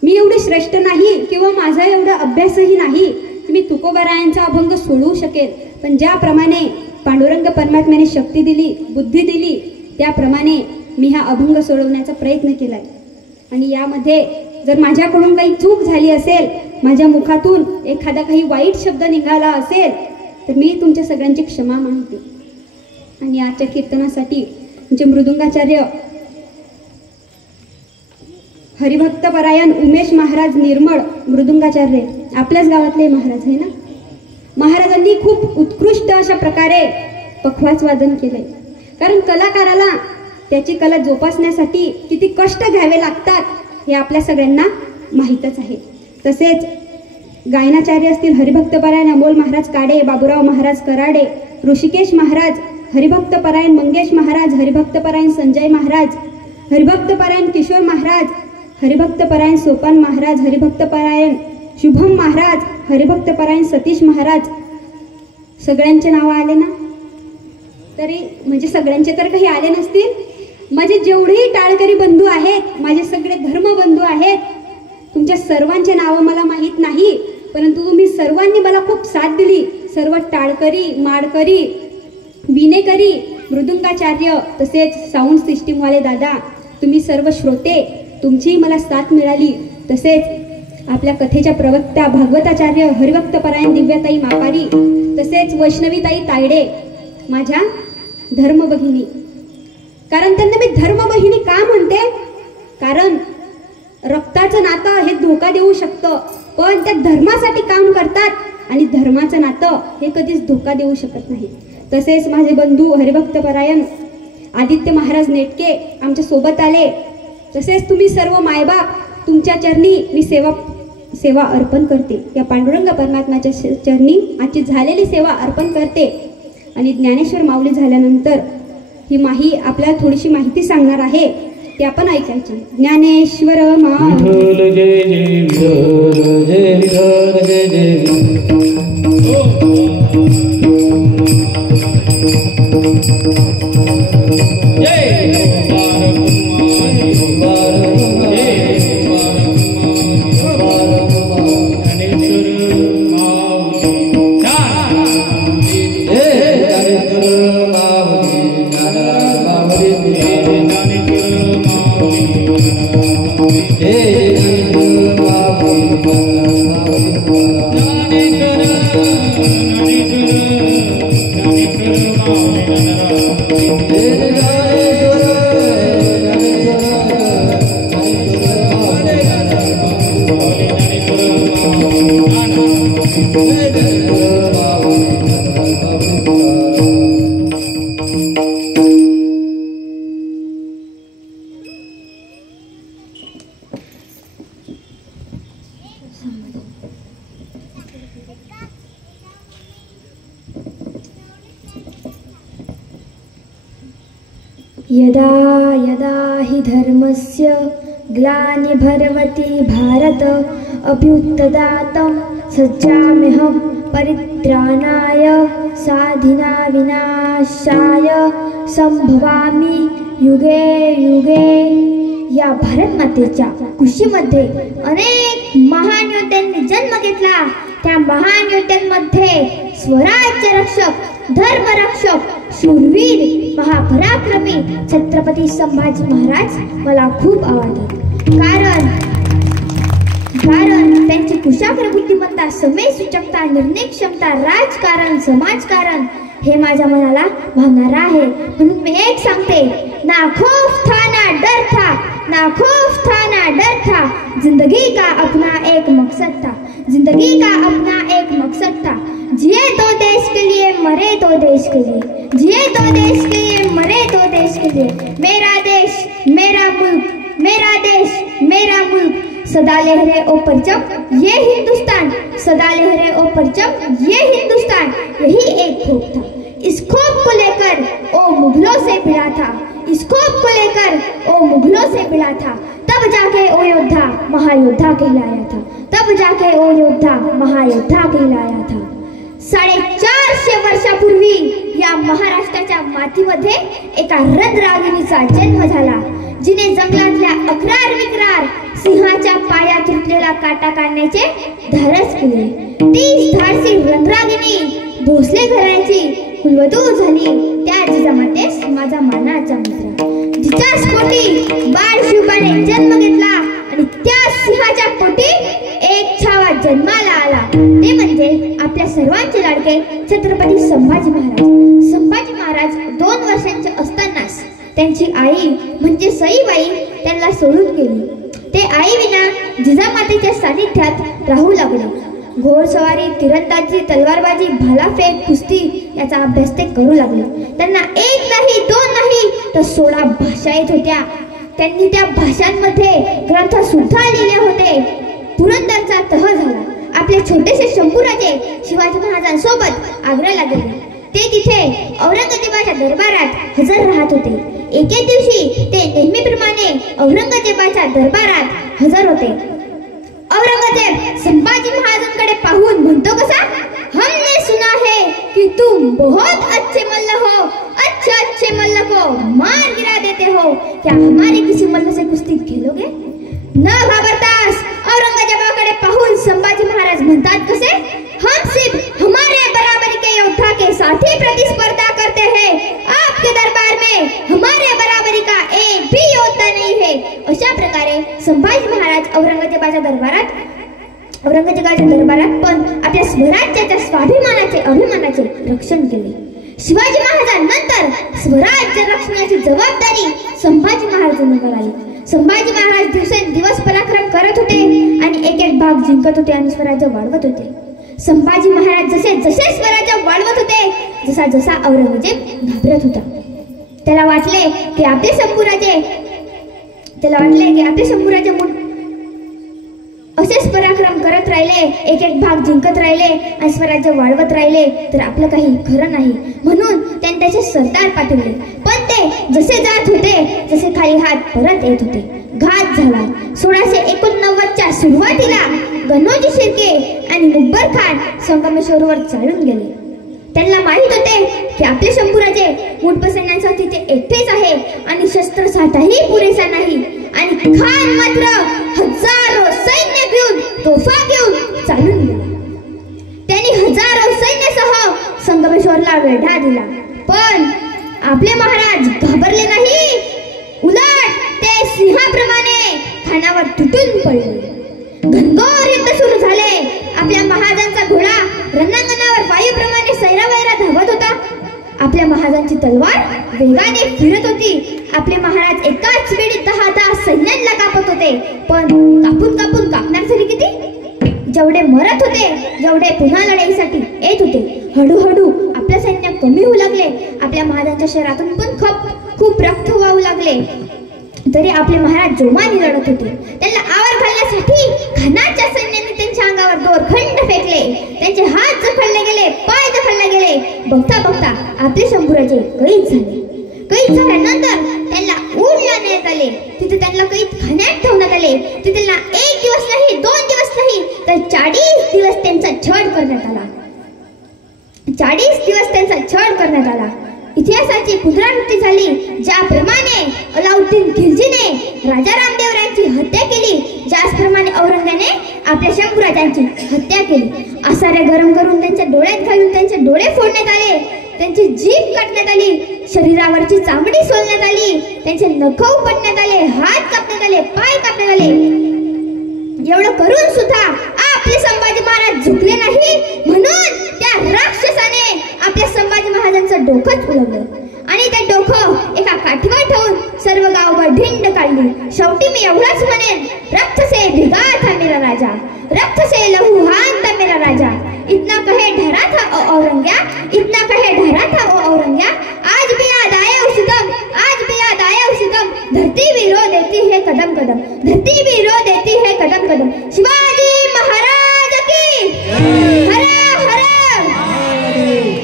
मी एवढी श्रेष्ठ नाही किंवा माझा एवढा अभ्यासही नाही की मी तुकोबारायांचा अभंग सोडवू शकेल. पण ज्याप्रमाणे पांडुरंग परमात्म्याने शक्ती दिली, बुद्धी दिली, त्याप्रमाणे मी हा अभंग सोडवण्याचा प्रयत्न केलाय. आणि यामध्ये जर माझ्याकडून काही चूक झाली असेल, माझ्या मुखातून एखादा काही वाईट शब्द निघाला असेल, तर मी तुमच्या सगळ्यांची क्षमा मागते. आणि आजच्या कीर्तनासाठी म्हणजे मृदुंगाचार्य हरिभक्तपरायण उमेश महाराज निर्मळ मृदुंगाचार्य आपल्याच गावातले महाराज आहे ना. महाराजांनी खूप उत्कृष्ट अशा प्रकारे पखवाज वादन केलंय. कारण कलाकाराला त्याची कला जोपासण्यासाठी किती कष्ट घ्यावे लागतात हे आपल्या सगळ्यांना माहीतच आहे. तसेच गायनाचार्य असतील हरिभक्तपरायण अमोल महाराज काडे, बाबूराव महाराज कराडे, ऋषिकेश महाराज, हरिभक्तपरायण मंगेश महाराज, हरिभक्तपरायण संजय महाराज, हरिभक्तपरायण किशोर महाराज, हरिभक्तपरायण सोपान महाराज, हरिभक्तपरायण शुभम महाराज, हरिभक्तपरायण सतीश महाराज, सगळ्यांचे नाव आले ना. तरी म्हणजे सगळ्यांचे तर काही आले नसतील. माझे जेवढेही टाळकरी बंधू आहेत, माझे सगळे धर्मबंधू आहेत, तुमच्या सर्वांचे नावं मला माहीत नाही, परंतु तुम्ही सर्वांनी मला खूप साथ दिली. सर्व टाळकरी, माडकरी, विनेकरी, मृदुंगाचार्य, तसेच साऊंड सिस्टीमवाले दादा, तुम्ही सर्व श्रोते, तुमचीही मला साथ मिळाली. तसेच आपल्या कथेच्या प्रवक्त्या भागवताचार्य हरिभक्तपरायण दिव्याताई मापारी तसेच वैष्णवीताई तायडे माझ्या धर्मभगिनी. कारण त्यांना मी धर्मभगिनी का म्हणते? कारण रक्ताचं नातं हे धोका देऊ शकतं, पण त्या धर्मासाठी काम करतात आणि धर्माचं नातं हे कधीच धोका देऊ शकत नाही. तसेच माझे बंधू हरिभक्तपरायण आदित्य महाराज नेटके आमच्या सोबत आले. तसेच तुम्ही सर्व मायबाप, तुमच्या चरणी मी सेवा अर्पण करते. या पांडुरंग परमात्म्याच्या चरणी आजची झालेली सेवा अर्पण करते. आणि ज्ञानेश्वर माऊली झाल्यानंतर ही आपल्याला थोडीशी माहिती सांगणार आहे, ते आपण ऐकायची. ज्ञानेश्वर माऊली जय जय विठ्ठल, जय विठ्ठल, जय जय यदा यदा हि धर्मस्य ग्लानिर्भवति भारत अभ्युत्थानं सज्जाम्यहं परित्राणाय साधिना विनाशाय संभवामि युगे युगे. या भारत मातेच्या कुशीमध्ये अनेक महान योद्ध्यांनी जन्म घेतला. त्या महान योद्ध्यांमध्ये स्वराज्य रक्षक, धर्मरक्षक, शूरवीर, महापराक्रमी छत्रपती संभाजी महाराज मला खूप आवडतात. कारण त्यांची कुशाग्र बुद्धिमत्ता, समय सूचकता, निर्णय क्षमता, राजकारण, समाजकारण हे माझ्या मनाला भावणारा आहे. म्हणून मी एक सांगते, ना खौफ था ना डर था, ना खौफ था ना डर था, जिंदगी का अपना एक मकसद था, जिंदगी का अपना एक मकसद था. जिए तो देश के लिए, मरे तो देश के लिए, जिए तो देश के लिए, मरे तो देश के लिए. मेरा देश मेरा मुल्क, मेरा देश मेरा मुल्क, सदा लहरे ओ परचम ये हिंदुस्तान, सदा लहरे ओ परचम ये हिंदुस्तान. यही एक खोप था. इस खोप को लेकर ओ मुगलों से भिड़ा था, इस खोप को लेकर ओ मुगलों से भिड़ा था. तब जाके ओ योद्धा महायोद्धा कहलाया था, तब जाके ओ योद्धा महायोद्धा कहलाया था. 450 वर्षापूर्वी या महाराष्ट्राच्या मातीमध्ये एका रणरागिणीचा जन्म झाला, जिने जंगलातल्या अक्रार विक्रार सिंहाच्या पायात तुटलेला काटा काढण्याचे धाडस केले. तीच धाडसी रणरागिणी भोसले घराण्याची कुलवधू झाली. त्या जिजामातेस माझा मानाचा मित्र, जिच्याच पोटी बाळ शिवबाने जन्म घेतला आणि त्या सिंहाच्या पोटी एक छावा जन्माला आला. ते म्हणजे आपल्या सर्वांचे लाडके छत्रपती संभाजी महाराज. संभाजी महाराज 2 वर्षांचे असतानाच त्यांची आई म्हणजे सईबाई त्यांना सोडून गेली. ते आई विना जिजामातेच्या सानिध्यात राहू लागले. घोडसवारी, तिरंदाजी, तलवारबाजी, भालाफेक, कुस्ती याचा अभ्यास ते करू लागले. त्यांना 1 नाही 2 नाही तर 16 भाषा येत होत्या. त्यांनी त्या भाषांमध्ये ग्रंथ सुद्धा लिहिले होते. पुरंदरचा तह झाला. आपले छोटेसे शंभूराजे शिवाजी महाराजांसोबत आग्र्याला गेले. ते तिथे औरंगजेबाच्या दरबारात हजर राहत होते. एके दिवशी ते नेहमीप्रमाणे औरंगजेबाच्या दरबारात हजर होते. औरंगजेब संभाजी महाराजांकडे पाहून म्हणतो कसा, हमने सुना है कि तुम बहुत अच्छे मल्ल हो, अच्छे मल्ल को मार गिरा देते हो, क्या हमारे किसी मल्ल से कुस्ती खेलोगे? न घाबरतास औरंगजेबाकडे पाहून संभाजी महाराज म्हणतात कसे, हम सिर्फ हमारे बराबरी के योद्धा के साथ ही प्रतिस्पर्धा करते हैं. आपके दरबार में हमारे बराबरी का एक भी योद्धा नहीं है. अशा प्रकारे संभाजी महाराज औरंगजेबाच्या दरबारात औरंगजेबाच्या दरबारात पण आपल्या स्वराज्याच्या स्वाभिमानाचे अभिमानाचे रक्षण केले. शिवाजी महाराजांनंतर स्वराज्य रक्षणाची जबाबदारी संभाजी महाराजांना आली. संभाजी महाराज दिवसेंदिवस पराक्रम करत होते आणि एक एक भाग जिंकत होते आणि स्वराज्य वाढवत होते. संभाजी महाराज जसे जसे स्वराज्य वाढवत होते जसा जसा औरंगजेब घाबरत होता. त्याला वाटले की आपले शंभूराजे असेच पराक्रम करत राहिले, एक एक भाग जिंकत राहिले आणि स्वराज्य वाढवत राहिले तर आपलं काही खरं नाही. म्हणून त्यांनी त्याचे सरदार पाठवले. पण ते जसे जात होते जसे खाली हात परत येत होते. घात झाला. 1689च्या सुरुवातीला गणोजी शिर्के आणि मुकबर खान संगमेश्वरवर चालून गेले. त्यांना माहित होते की आपले शंभूराजे मोठ्या सैन्याचा तिथे एकटेच आहे आणि शस्त्रसाठाही पुरेसा नाही आणि खान मात्र हजारो सैन्य घेऊन तोफा घेऊन चालून गेले. त्यांनी हजारो सैन्यासह संगमेश्वरला वेढा दिला. पण आपले महाराज घाबरले नाही. उलट ते सिंहाप्रमाणे खानावर तुटून पडले. घनघोर युद्ध सुरू झाले. आपल्या महाराजांचा घोडा रणांगणावर वायूप्रमाणे सैरावैरा धावत होता. आपल्या महाराजांची तलवार वेगाने फिरत होती. आपले महाराज एकाच वेळी 10 सैन्यांना कापत होते. पण कापून कापून कापणार तरी किती? जेवढे मरत होते जेवढे पुन्हा लढाईसाठी येत होते. हळूहळू आपलं सैन्य कमी होऊ लागले. आपल्या महाराजांच्या शहरातून पण खूप रक्त वाहू लागले. तरी आपले महाराज जोमाने लढत होते. त्यांना आवर घालण्यासाठी खानाच्या सैन्याने त्यांच्या अंगावर दोरखंड फेकले. त्यांचे हात जखडले गेले, पाय जखडले गेले. बघता बघता आपले शंभूराजे कैद झाले. कैद झाल्यानंतर त्यांना उडला नेण्यात आले. तिथे त्यांना कैद खाण्यात ठेवण्यात आले. तिथे त्यांना 1 दिवस नाही 2 दिवस नाही तर 40 दिवस त्यांचा छळ करण्यात आला. 40 दिवस त्यांचा छळ करण्यात आला. इतिहासाची पुनरावृत्ती झाली. ज्याप्रमाणे अलाउद्दीन खिलजीने राजा रामदेवरायांची हत्या केली ज्याप्रमाणे औरंगजेबाने आपल्या शंभूराजांची हत्या केली. आसाऱ्या गरम करून त्यांच्या डोळ्यात घालून त्यांचे डोळे फोडण्यात आले. त्यांची जीभ काटण्यात आली. शरीरावरची चामडी सोलण्यात आली. त्यांचे नख उपटण्यात आले. हात कापण्यात आले. पाय कापण्यात आले. एवढं करून सुद्धा आपले संभाजी महाराज झुकले नाही. म्हणून त्या राक्षसाने आपल्या संभाजी महाराजांचं डोकंच उलवलं आणि ते डोकं एका काठीवर ठेवून सर्व गावभर ढिंड काढली. शेवटी मी एवढंच म्हणेन, रक्त से भिगा था मेरा राजा, रक्त से लहूहान था मेरा राजा. इतना कहे ढरा था औरंग्या, इतना कहे ढरा था औरंग्या. आज भी याद आए उसी दम, आज भी याद आए उसी दम. धरती भी रो देती है कदम कदम, धरती भी रो देती है कदम कदम. शिवाजी महाराज की हर हर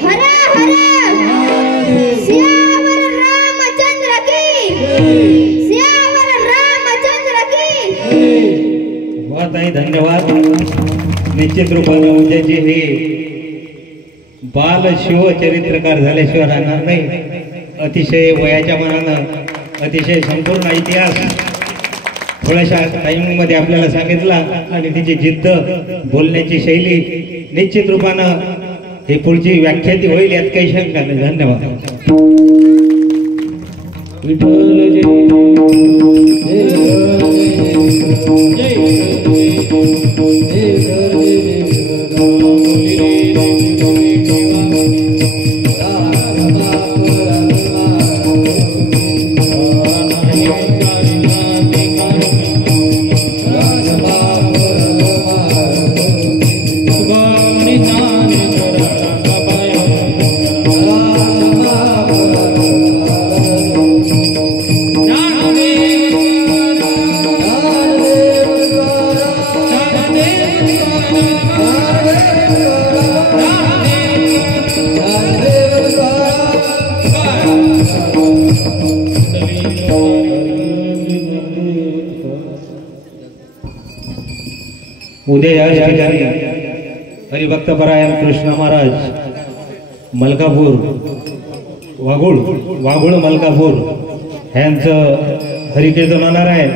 हर हर. सियावर रामचंद्र की, सियावर रामचंद्र की. बहुत आहे. धन्यवाद. निश्चित रूपाने उद्याचे हे बाल शिवचरित्रकार झाल्याशिवाय राहणार नाही. अतिशय वयाच्या मनानं अतिशय संपूर्ण इतिहास थोड्याशा टाइमिंगमध्ये आपल्याला सांगितला आणि तिची जिद्द, बोलण्याची शैली निश्चित रूपानं हे पुढची व्याख्याती होईल यात काही शंका नाही. धन्यवाद. विठ्ठल जय उद्या या ठिकाणी हरिभक्तपरायण कृष्ण महाराज मलकापूर वाघुळ मलकापूर यांचं हरिकीर्तन होणार आहे.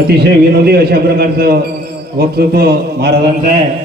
अतिशय विनोदी अशा प्रकारचं वक्तृत्व महाराजांचं आहे.